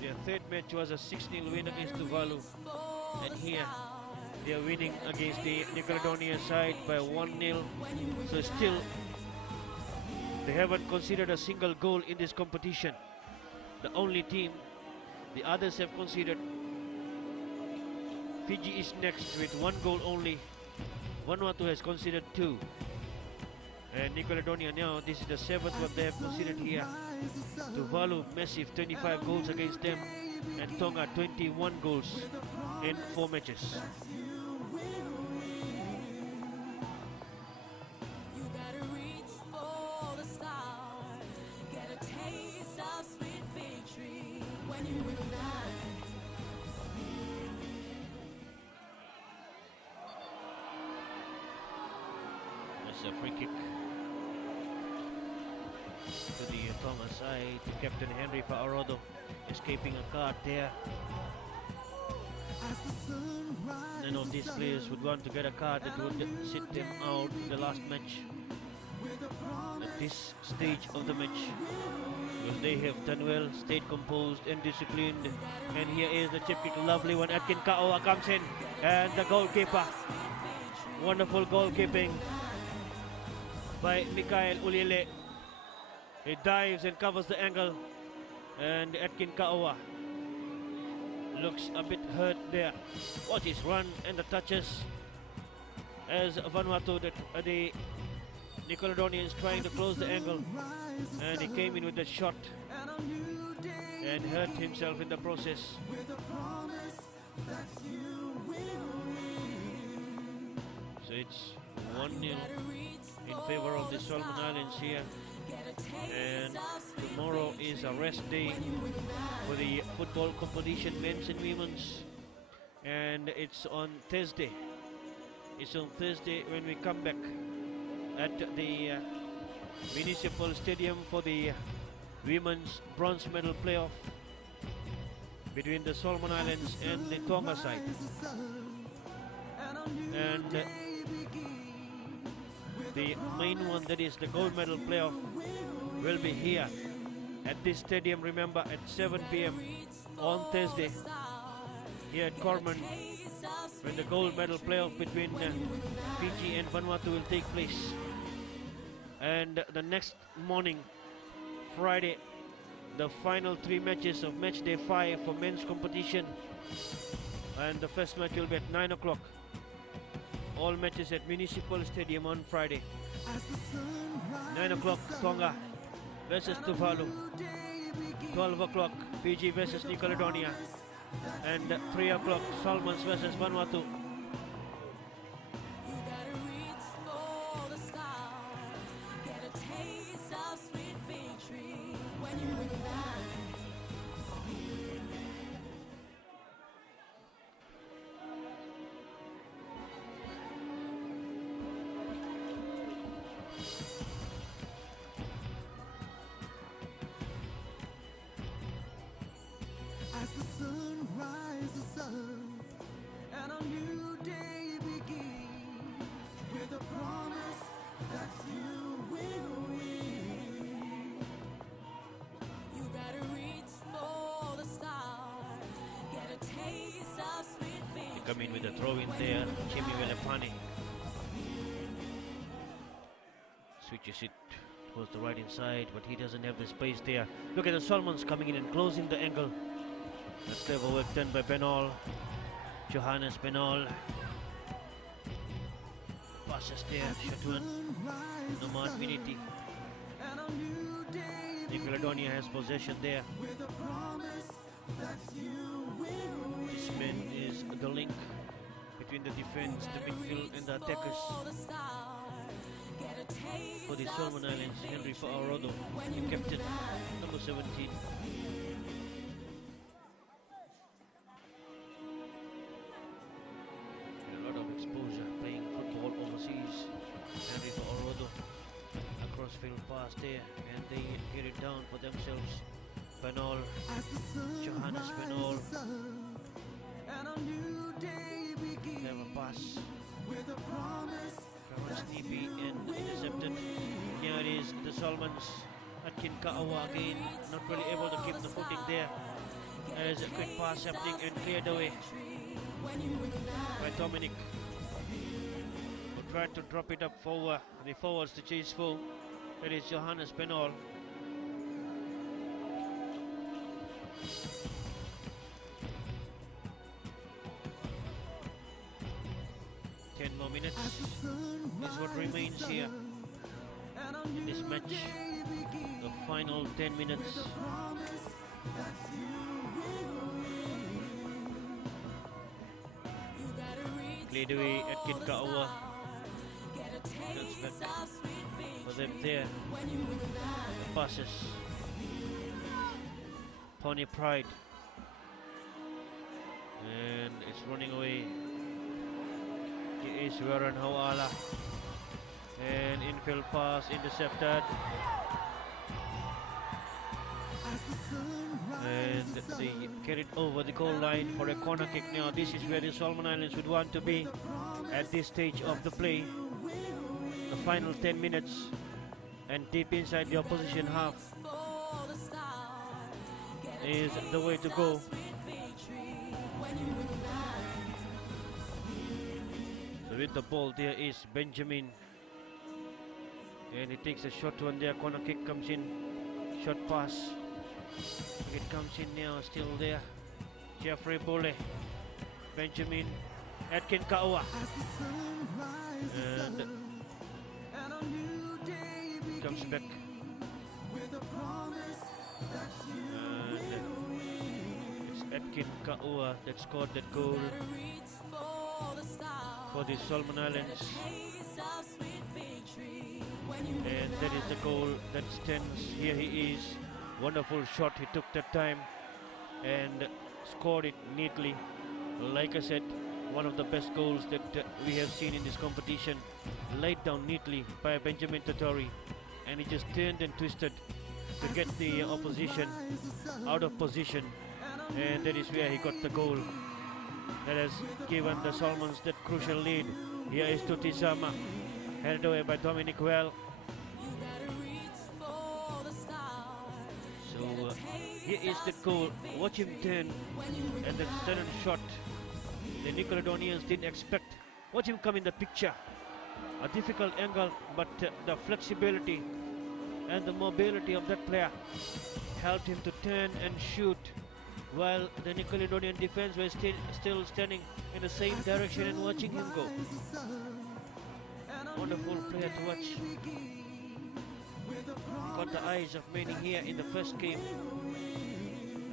Their third match was a 6-0 win against Tuvalu. And here they are winning against the New Caledonia side by 1-0. So still they haven't conceded a single goal in this competition. The only team, the others have conceded. Fiji is next with 1 goal only. Vanuatu has conceded 2. And New Caledonia now, this is the 7th one they have conceded here. Tuvalu, massive 25 goals against them. And Tonga 21 goals in 4 matches. You gotta reach for the stars, get a taste of sweet victory when you ignite. That's a free kick to the Tonga side. Captain Henry Fa'arodo escaping a card there. None of these players would want to get a card that would sit them out in the last match. At this stage of the match, well, they have done well, stayed composed and disciplined. And here is the chip kick, lovely one. Atkin Ka'oa comes in, and the goalkeeper. Wonderful goalkeeping by Mikael Ulile. He dives and covers the angle, and Atkin Ka'oa looks a bit hurt there. Watch his run and the touches as Vanuatu, the New Caledonians trying to close the angle, and he came in with the shot and hurt himself in the process. So it's 1-0 in favor of the Solomon Islands here. And tomorrow is a rest day for the football competition, men's and women's, and it's on Thursday. It's on Thursday when we come back at the municipal stadium for the women's bronze medal playoff between the Solomon Islands and the Tonga side. And the main one, that is the gold medal playoff, will be here at this stadium, remember, at 7 p.m. on Thursday here at Corman, when the gold medal playoff between Fiji and Vanuatu will take place. And the next morning, Friday, the final 3 matches of match day 5 for men's competition, and the first match will be at 9 o'clock. All matches at Municipal Stadium on Friday. 9 o'clock, Tonga versus Tuvalu. 12 o'clock, Fiji versus New Caledonia. And 3 o'clock, Solomons versus Vanuatu. You gotta reach for the stars, get a taste of sweet victory when you ignite. As the sun rises up and a new day begins with a promise that you will win. You gotta reach for the stars, get a taste of sweet victory. Come in with a throw in there, Jimmy Velepani. Switches it towards the right inside, but he doesn't have the space there. Look at the Solomons coming in and closing the angle. That's clever work done by Benol. Johannes Benol. Passes there, Shatuan. Nomad Viniti. Nickelodeon has possession there. This man is the link between the defense, the midfield, and the attackers for the Solomon Islands. Henry Fa'arodo, the captain, number 17. A lot of exposure playing football overseas. Henry Fa'arodo, a crossfield pass there, and they get it down for themselves. Benol, Johannes Benol. Have a pass. Cameron Sneepy and intercepted. Here it is, the Solomons. Atkin Ka'awa again, not really able to keep the footing there. There's a quick pass happening and cleared away by Dominic, who tried to drop it up forward. The forwards to chase full. It is Johannes Benol. 10 more minutes is what remains here. This match, the final 10 minutes. Cleared away at Kitka'awa. That's back for them there. The passes. Pony Pride. And it's running away. It is Warren Hawala. And infield pass intercepted. And they carried over the goal line for a corner kick now. This is where the Solomon Islands would want to be at this stage of the play. The final 10 minutes and deep inside the opposition half is the way to go. So with the ball there is Benjamin, and he takes a shot one there. Corner kick comes in, shot pass. It comes in now, still there. Jeffrey Bole, Benjamin, Atkin Ka'awa, and comes back. And it's Atkin Ka'awa that scored that goal for the Solomon Islands. And that is the goal that stands. Here he is. Wonderful shot. He took that time and scored it neatly. Like I said, one of the best goals that we have seen in this competition. Laid down neatly by Benjamin Totori, and he just turned and twisted to get the opposition out of position, and that is where he got the goal that has given the Solomons that crucial lead. Here is Tutizama, headed away by Dominic Well. So here is the goal. Watch him turn, and the sudden shot the Nickelodeonians didn't expect. Watch him come in the picture. A difficult angle, but the flexibility and the mobility of that player helped him to turn and shoot, while the Nickelodeonian defense was still standing in the same direction and watching him go. Wonderful player to watch. Caught the eyes of many here in the first game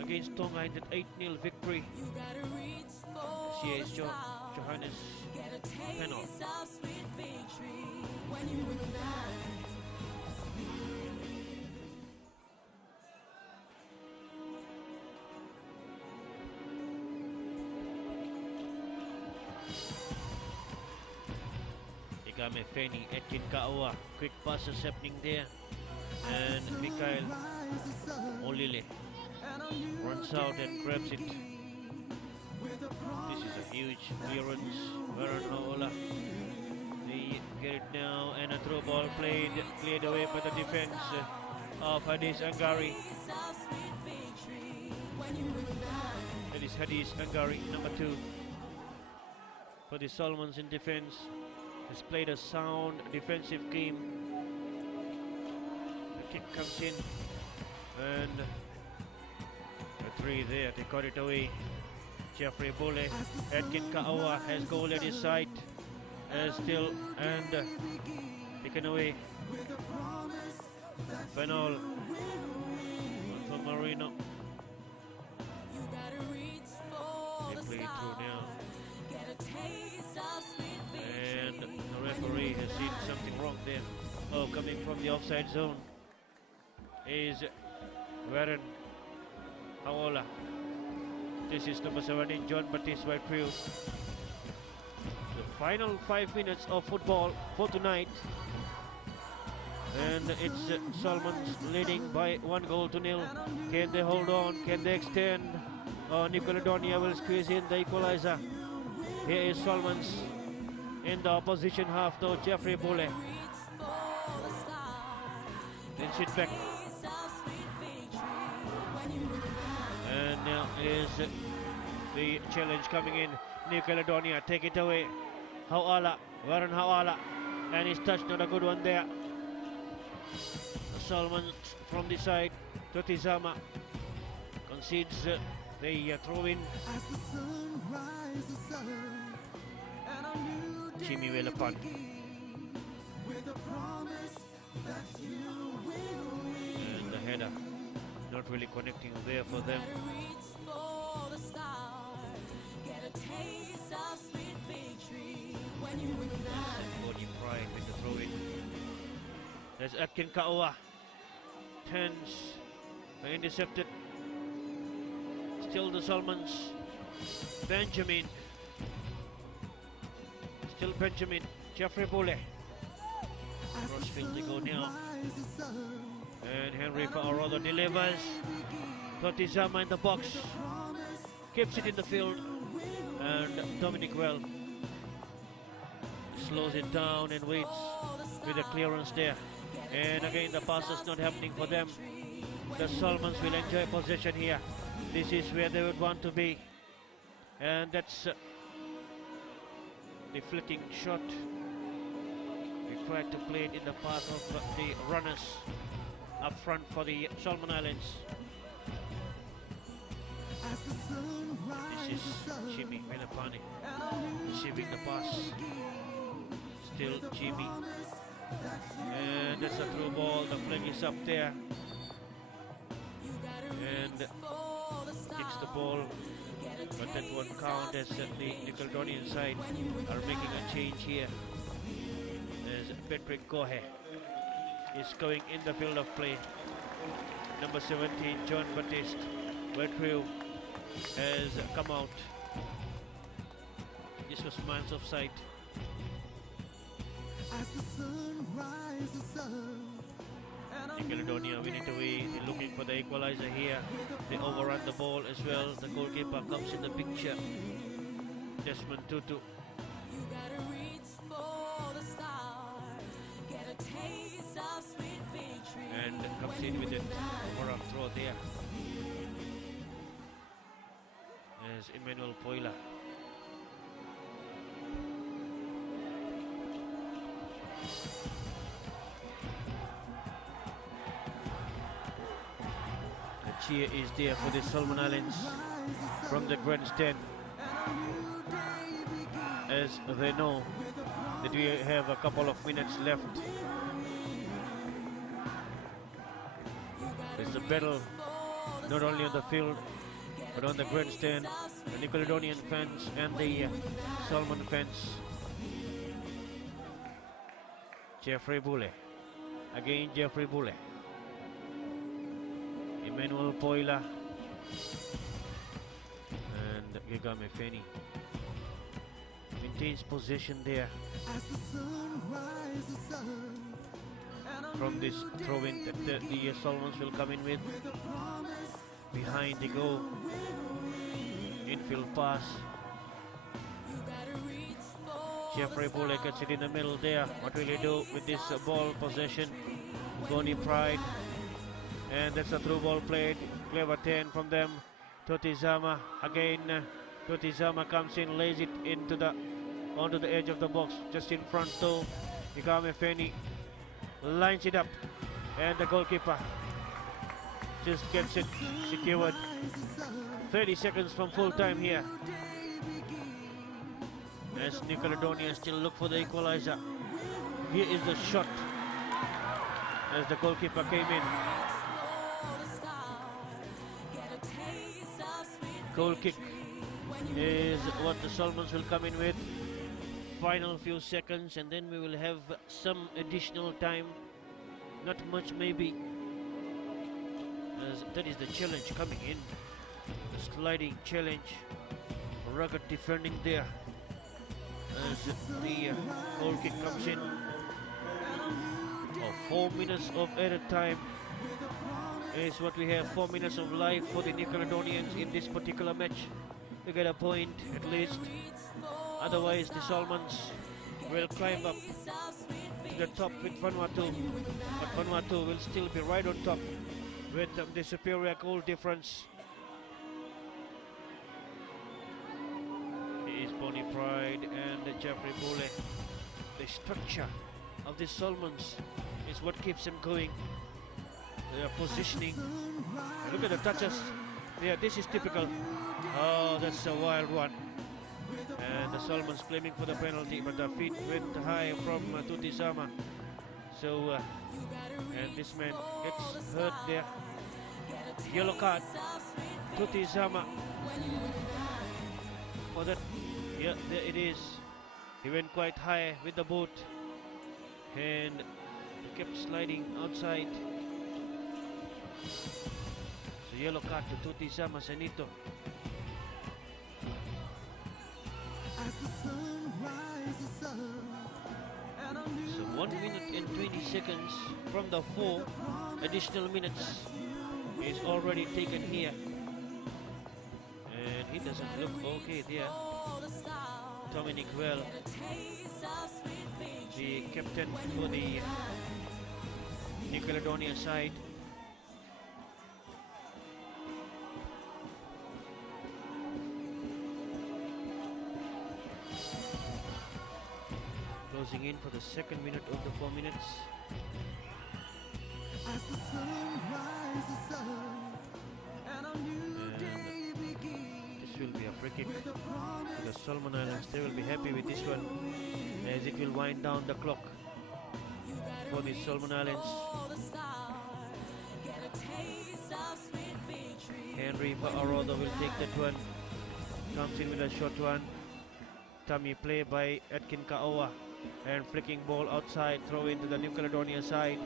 against Tonga in that 8-0 victory. Here is Johannes Penal. Igame Feni, Atkin Ka'awa, quick passes happening there, and Mikhail Olile runs out and grabs it. This is a huge clearance. Varan Haola, they get it now, and a throw ball played, cleared away by the defense of Hadis Angari. That is Hadis Angari, number 2 for the Solomons in defense. Has played a sound defensive game. The kick comes in, and a 3 there. They got it away. Jeffrey Bole, Atkin Ka'awa has goal at his side, still, and taken away. Benol Moreno. You gotta reach for They the play it through now. stars. Get a taste of sweet And victory. the referee has seen something wrong there. Oh, coming from the offside zone is Warren Haola. This is number 17, John Baptiste Whitefield. The final 5 minutes of football for tonight. And it's Salmons leading by 1-0. Can they hold on? Can they extend? Oh, New Caledonia will squeeze in the equalizer. Here is Salmons in the opposition half though, Jeffrey Bulle. Reach for the stars. Then sit back. Taste of sweet victory. When you realize And now is the challenge coming in. New Caledonia take it away. Hawala, Warren Hawala. And his touch, not a good one there. Salmon from the side. Totizama concedes the throw in. As the sun rises up and a new day Jimmy Velapan. begins, with a promise that you will win. And the header not really connecting there for them. reach for the stars. Get a taste of sweet victory. When you realize Body pride with the throw in. There's Atkin Kaua. Turns intercepted. Still the Salmons. Benjamin. Still Benjamin. Jeffrey Bulle. Crossfield they go now. Rises up And Henry Fa'arodo delivers. Totizama in the box. Keeps it in the field. And Dominic Well slows it down and waits with a clearance there. And again the pass is not happening for them. The Salmons will enjoy possession here. This is where they would want to be. And that's the flicking shot. We tried to play it in the path of the runners up front for the Solomon Islands. as the sun This is rises up Jimmy Melapani and a new receiving the pass. Still Jimmy. And that's a through ball. The flag is up there. And kicks the ball. But that won't count as the Nickelodeon side are making a change here. As Patrick Gohe is going in the field of play. Number 17, John Baptiste Whitefield has come out. This was miles of sight. as the sun rises up and a Nickelodeon winning away. They're looking for the equalizer here. They overrun the ball as well. The goalkeeper comes in the picture. Desmond Tutu. you gotta reach for the stars. Get a taste of sweet victory. And comes in with it. Overarm throw there. As Emmanuel Poila. The cheer is there for the Solomon Islands from the grandstand, as they know that we have a couple of minutes left. It's a battle not only on the field but on the grandstand. The Nickelodeon fans and the Solomon fans. Jeffrey Bulle. Again Jeffrey Bulle. Emmanuel Poila. And Gigame Feni. Maintains possession there as the sun rises up and a from this throw-in that the Solomons will come in with. Behind they go. Infield pass. Jeffrey Bulle gets it in the middle there. What will he do with this ball possession? Goni Pride. And that's a through ball played. Clever 10 from them. Totizama again. Totizama comes in, lays it into the onto the edge of the box, just in front though. Igame Feni lines it up, and the goalkeeper just gets it secured. 30 seconds from full time here. As Nickelodeon still look for the equalizer. Here is the shot as the goalkeeper came in. goal kick is what the Solomons will come in with. Final few seconds, and then we will have some additional time. Not much, maybe, as that is the challenge coming in. The sliding challenge. Rugged defending there. As the goal kick comes in. 4 minutes of added time is what we have. 4 minutes of life for the New Caledonians in this particular match to get a point at least. Otherwise the Solomons will climb up to the top with Vanuatu, but Vanuatu will still be right on top with the superior goal difference. It is Bonnie Pride and Jeffrey Bole. The structure of the Solomons is what keeps them going. Their positioning. And look at the touches. Yeah, this is typical. Oh, that's a wild one. And the Solomons claiming for the penalty, but the feet went high from Tuti Sama. So, and this man gets hurt there. Yellow card. Tuti Sama. For that, yeah, there it is. He went quite high with the boot and kept sliding outside. So yellow card to Tuti Sama Sanito. So 1 minute and 20 seconds from the 4 additional minutes is already taken here. And he doesn't look okay there. Dominic Well, the captain for the New Caledonia side. Closing in for the second minute of the 4 minutes. As the sun rises up and a new day begins. This will be a free kick to the Solomon Islands. They will be happy with this one, as it will wind down the clock for the Solomon Islands. Henry Arodo will take that one. Comes in with a short one. Tummy play by Atkin Kaoa. And flicking ball outside, throw into the New Caledonia side.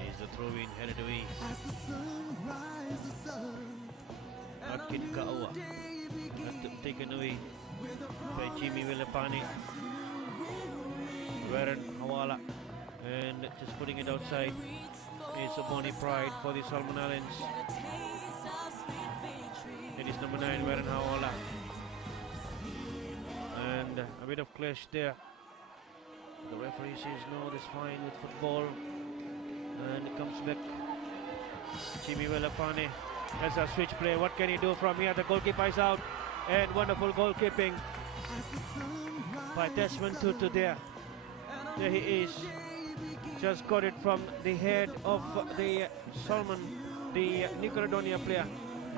Here's the throw in, headed away. Atkin Kaoa. Taken away by Jimmy Villepani. Warren Hawala. And just putting it outside is a Bonnie Pride for the Solomon Islands. It is number 9, Warren Hawala. And a bit of clash there. The referee says no, that's fine with football. And it comes back. Jimmy Velapane has a switch play. What can he do from here? The goalkeeper is out. And wonderful goalkeeping by Desmond Tutu there. There he is. Just got it from the head of the Solomon, the New Caledonia player,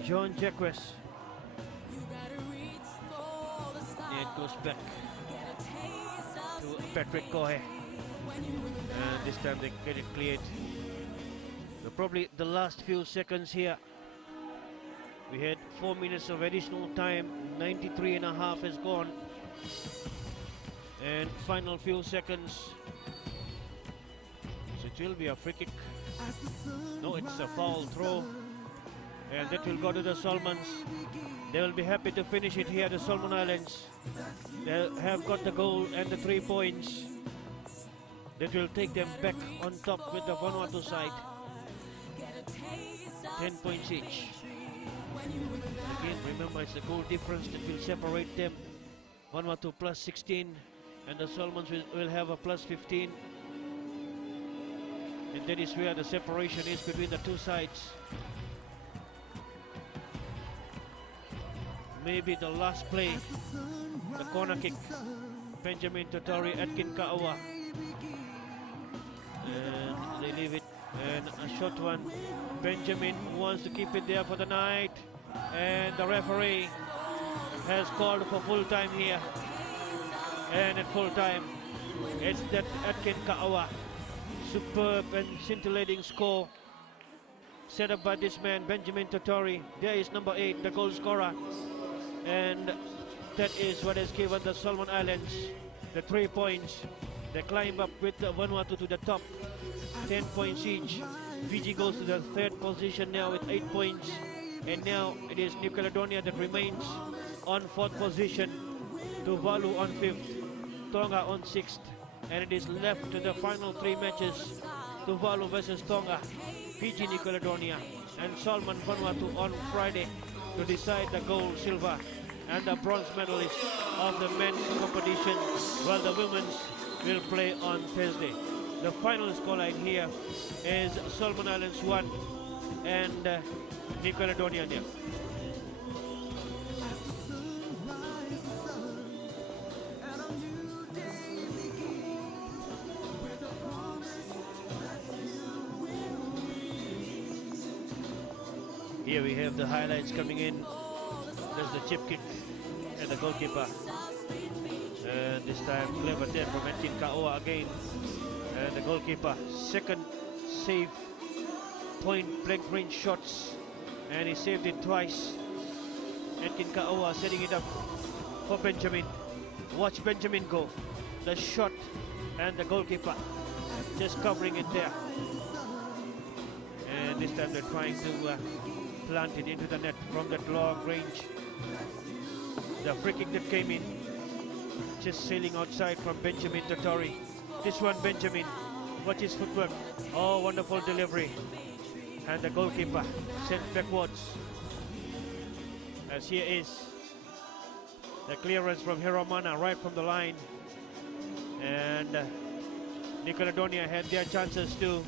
John Jacques. It goes back to Patrick Cohe. And this time they get it cleared. So probably the last few seconds here. We had 4 minutes of additional time. 93.5 has gone. And final few seconds. So it will be a free kick. No, it's a foul throw. And that will go to the Solomons. They will be happy to finish it here, the Solomon Islands. They have got the goal and the 3 points. That will take them back on top with the Vanuatu side. 10 points each. Again, remember, it's the goal difference that will separate them. Vanuatu plus 16 and the Solomons will have a plus 15. And that is where the separation is between the two sides. Maybe the last play, the corner kick. Benjamin Totori, Atkin Kaoa. And they leave it. And a short one. Benjamin wants to keep it there for the night. And the referee has called for full time here. And at full time, it's that Atkin Kaoa Superb and scintillating score set up by this man, Benjamin Totori. There is number 8, the goal scorer. And that is what has given the Solomon Islands the 3 points. They climb up with Vanuatu to the top, 10 points each. Fiji goes to the 3rd position now with 8 points. And now it is New Caledonia that remains on 4th position. Tuvalu on 5th, Tonga on 6th. And it is left to the final 3 matches. Tuvalu versus Tonga, Fiji, New Caledonia, and Solomon Vanuatu on Friday to decide the gold, silver, and the bronze medalist of the men's competition, while the women's will play on Thursday. The final scoreline here is Solomon Islands 1 and New Caledonia 0. Here we have the highlights coming in. There's the chip kick and the goalkeeper. And this time clever there from Enkin Kaoa again. And the goalkeeper, second save, point blank range shots. And he saved it twice. Enkin Kaoa setting it up for Benjamin. Watch Benjamin go. The shot and the goalkeeper just covering it there. And this time they're trying to plant it into the net from that long range. The free kick that came in, just sailing outside from Benjamin Totori. This one, Benjamin, watch his footwork. Oh, wonderful delivery. And the goalkeeper sent backwards. As here is the clearance from Hiromana right from the line. And New Caledonia had their chances too.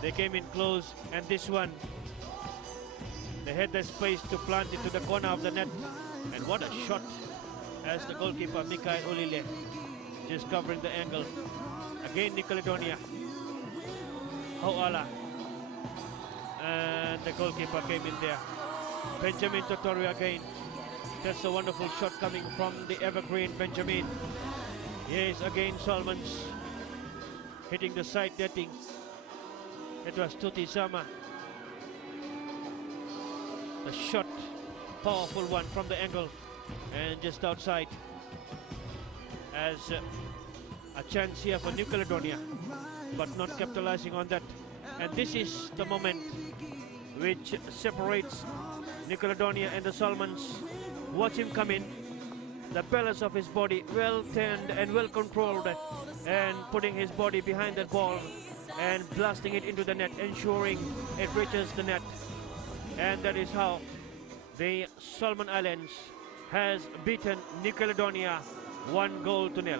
They came in close, and this one, they had the space to plant it to the corner of the net. And what a shot as the goalkeeper, Mikael Olile, just covering the angle. Again, New Caledonia. Hauala. And the goalkeeper came in there. Benjamin Totori again. That's a wonderful shot coming from the evergreen Benjamin. Yes, again Solomons hitting the side netting. It was Tuti Sama. The shot, powerful one from the angle and just outside. As a chance here for New Caledonia, but not capitalizing on that. And this is the moment which separates New Caledonia and the Solomons. Watch him come in. The balance of his body well turned and well controlled, and putting his body behind that ball and blasting it into the net, ensuring it reaches the net. And that is how the Solomon Islands has beaten New Caledonia 1-0.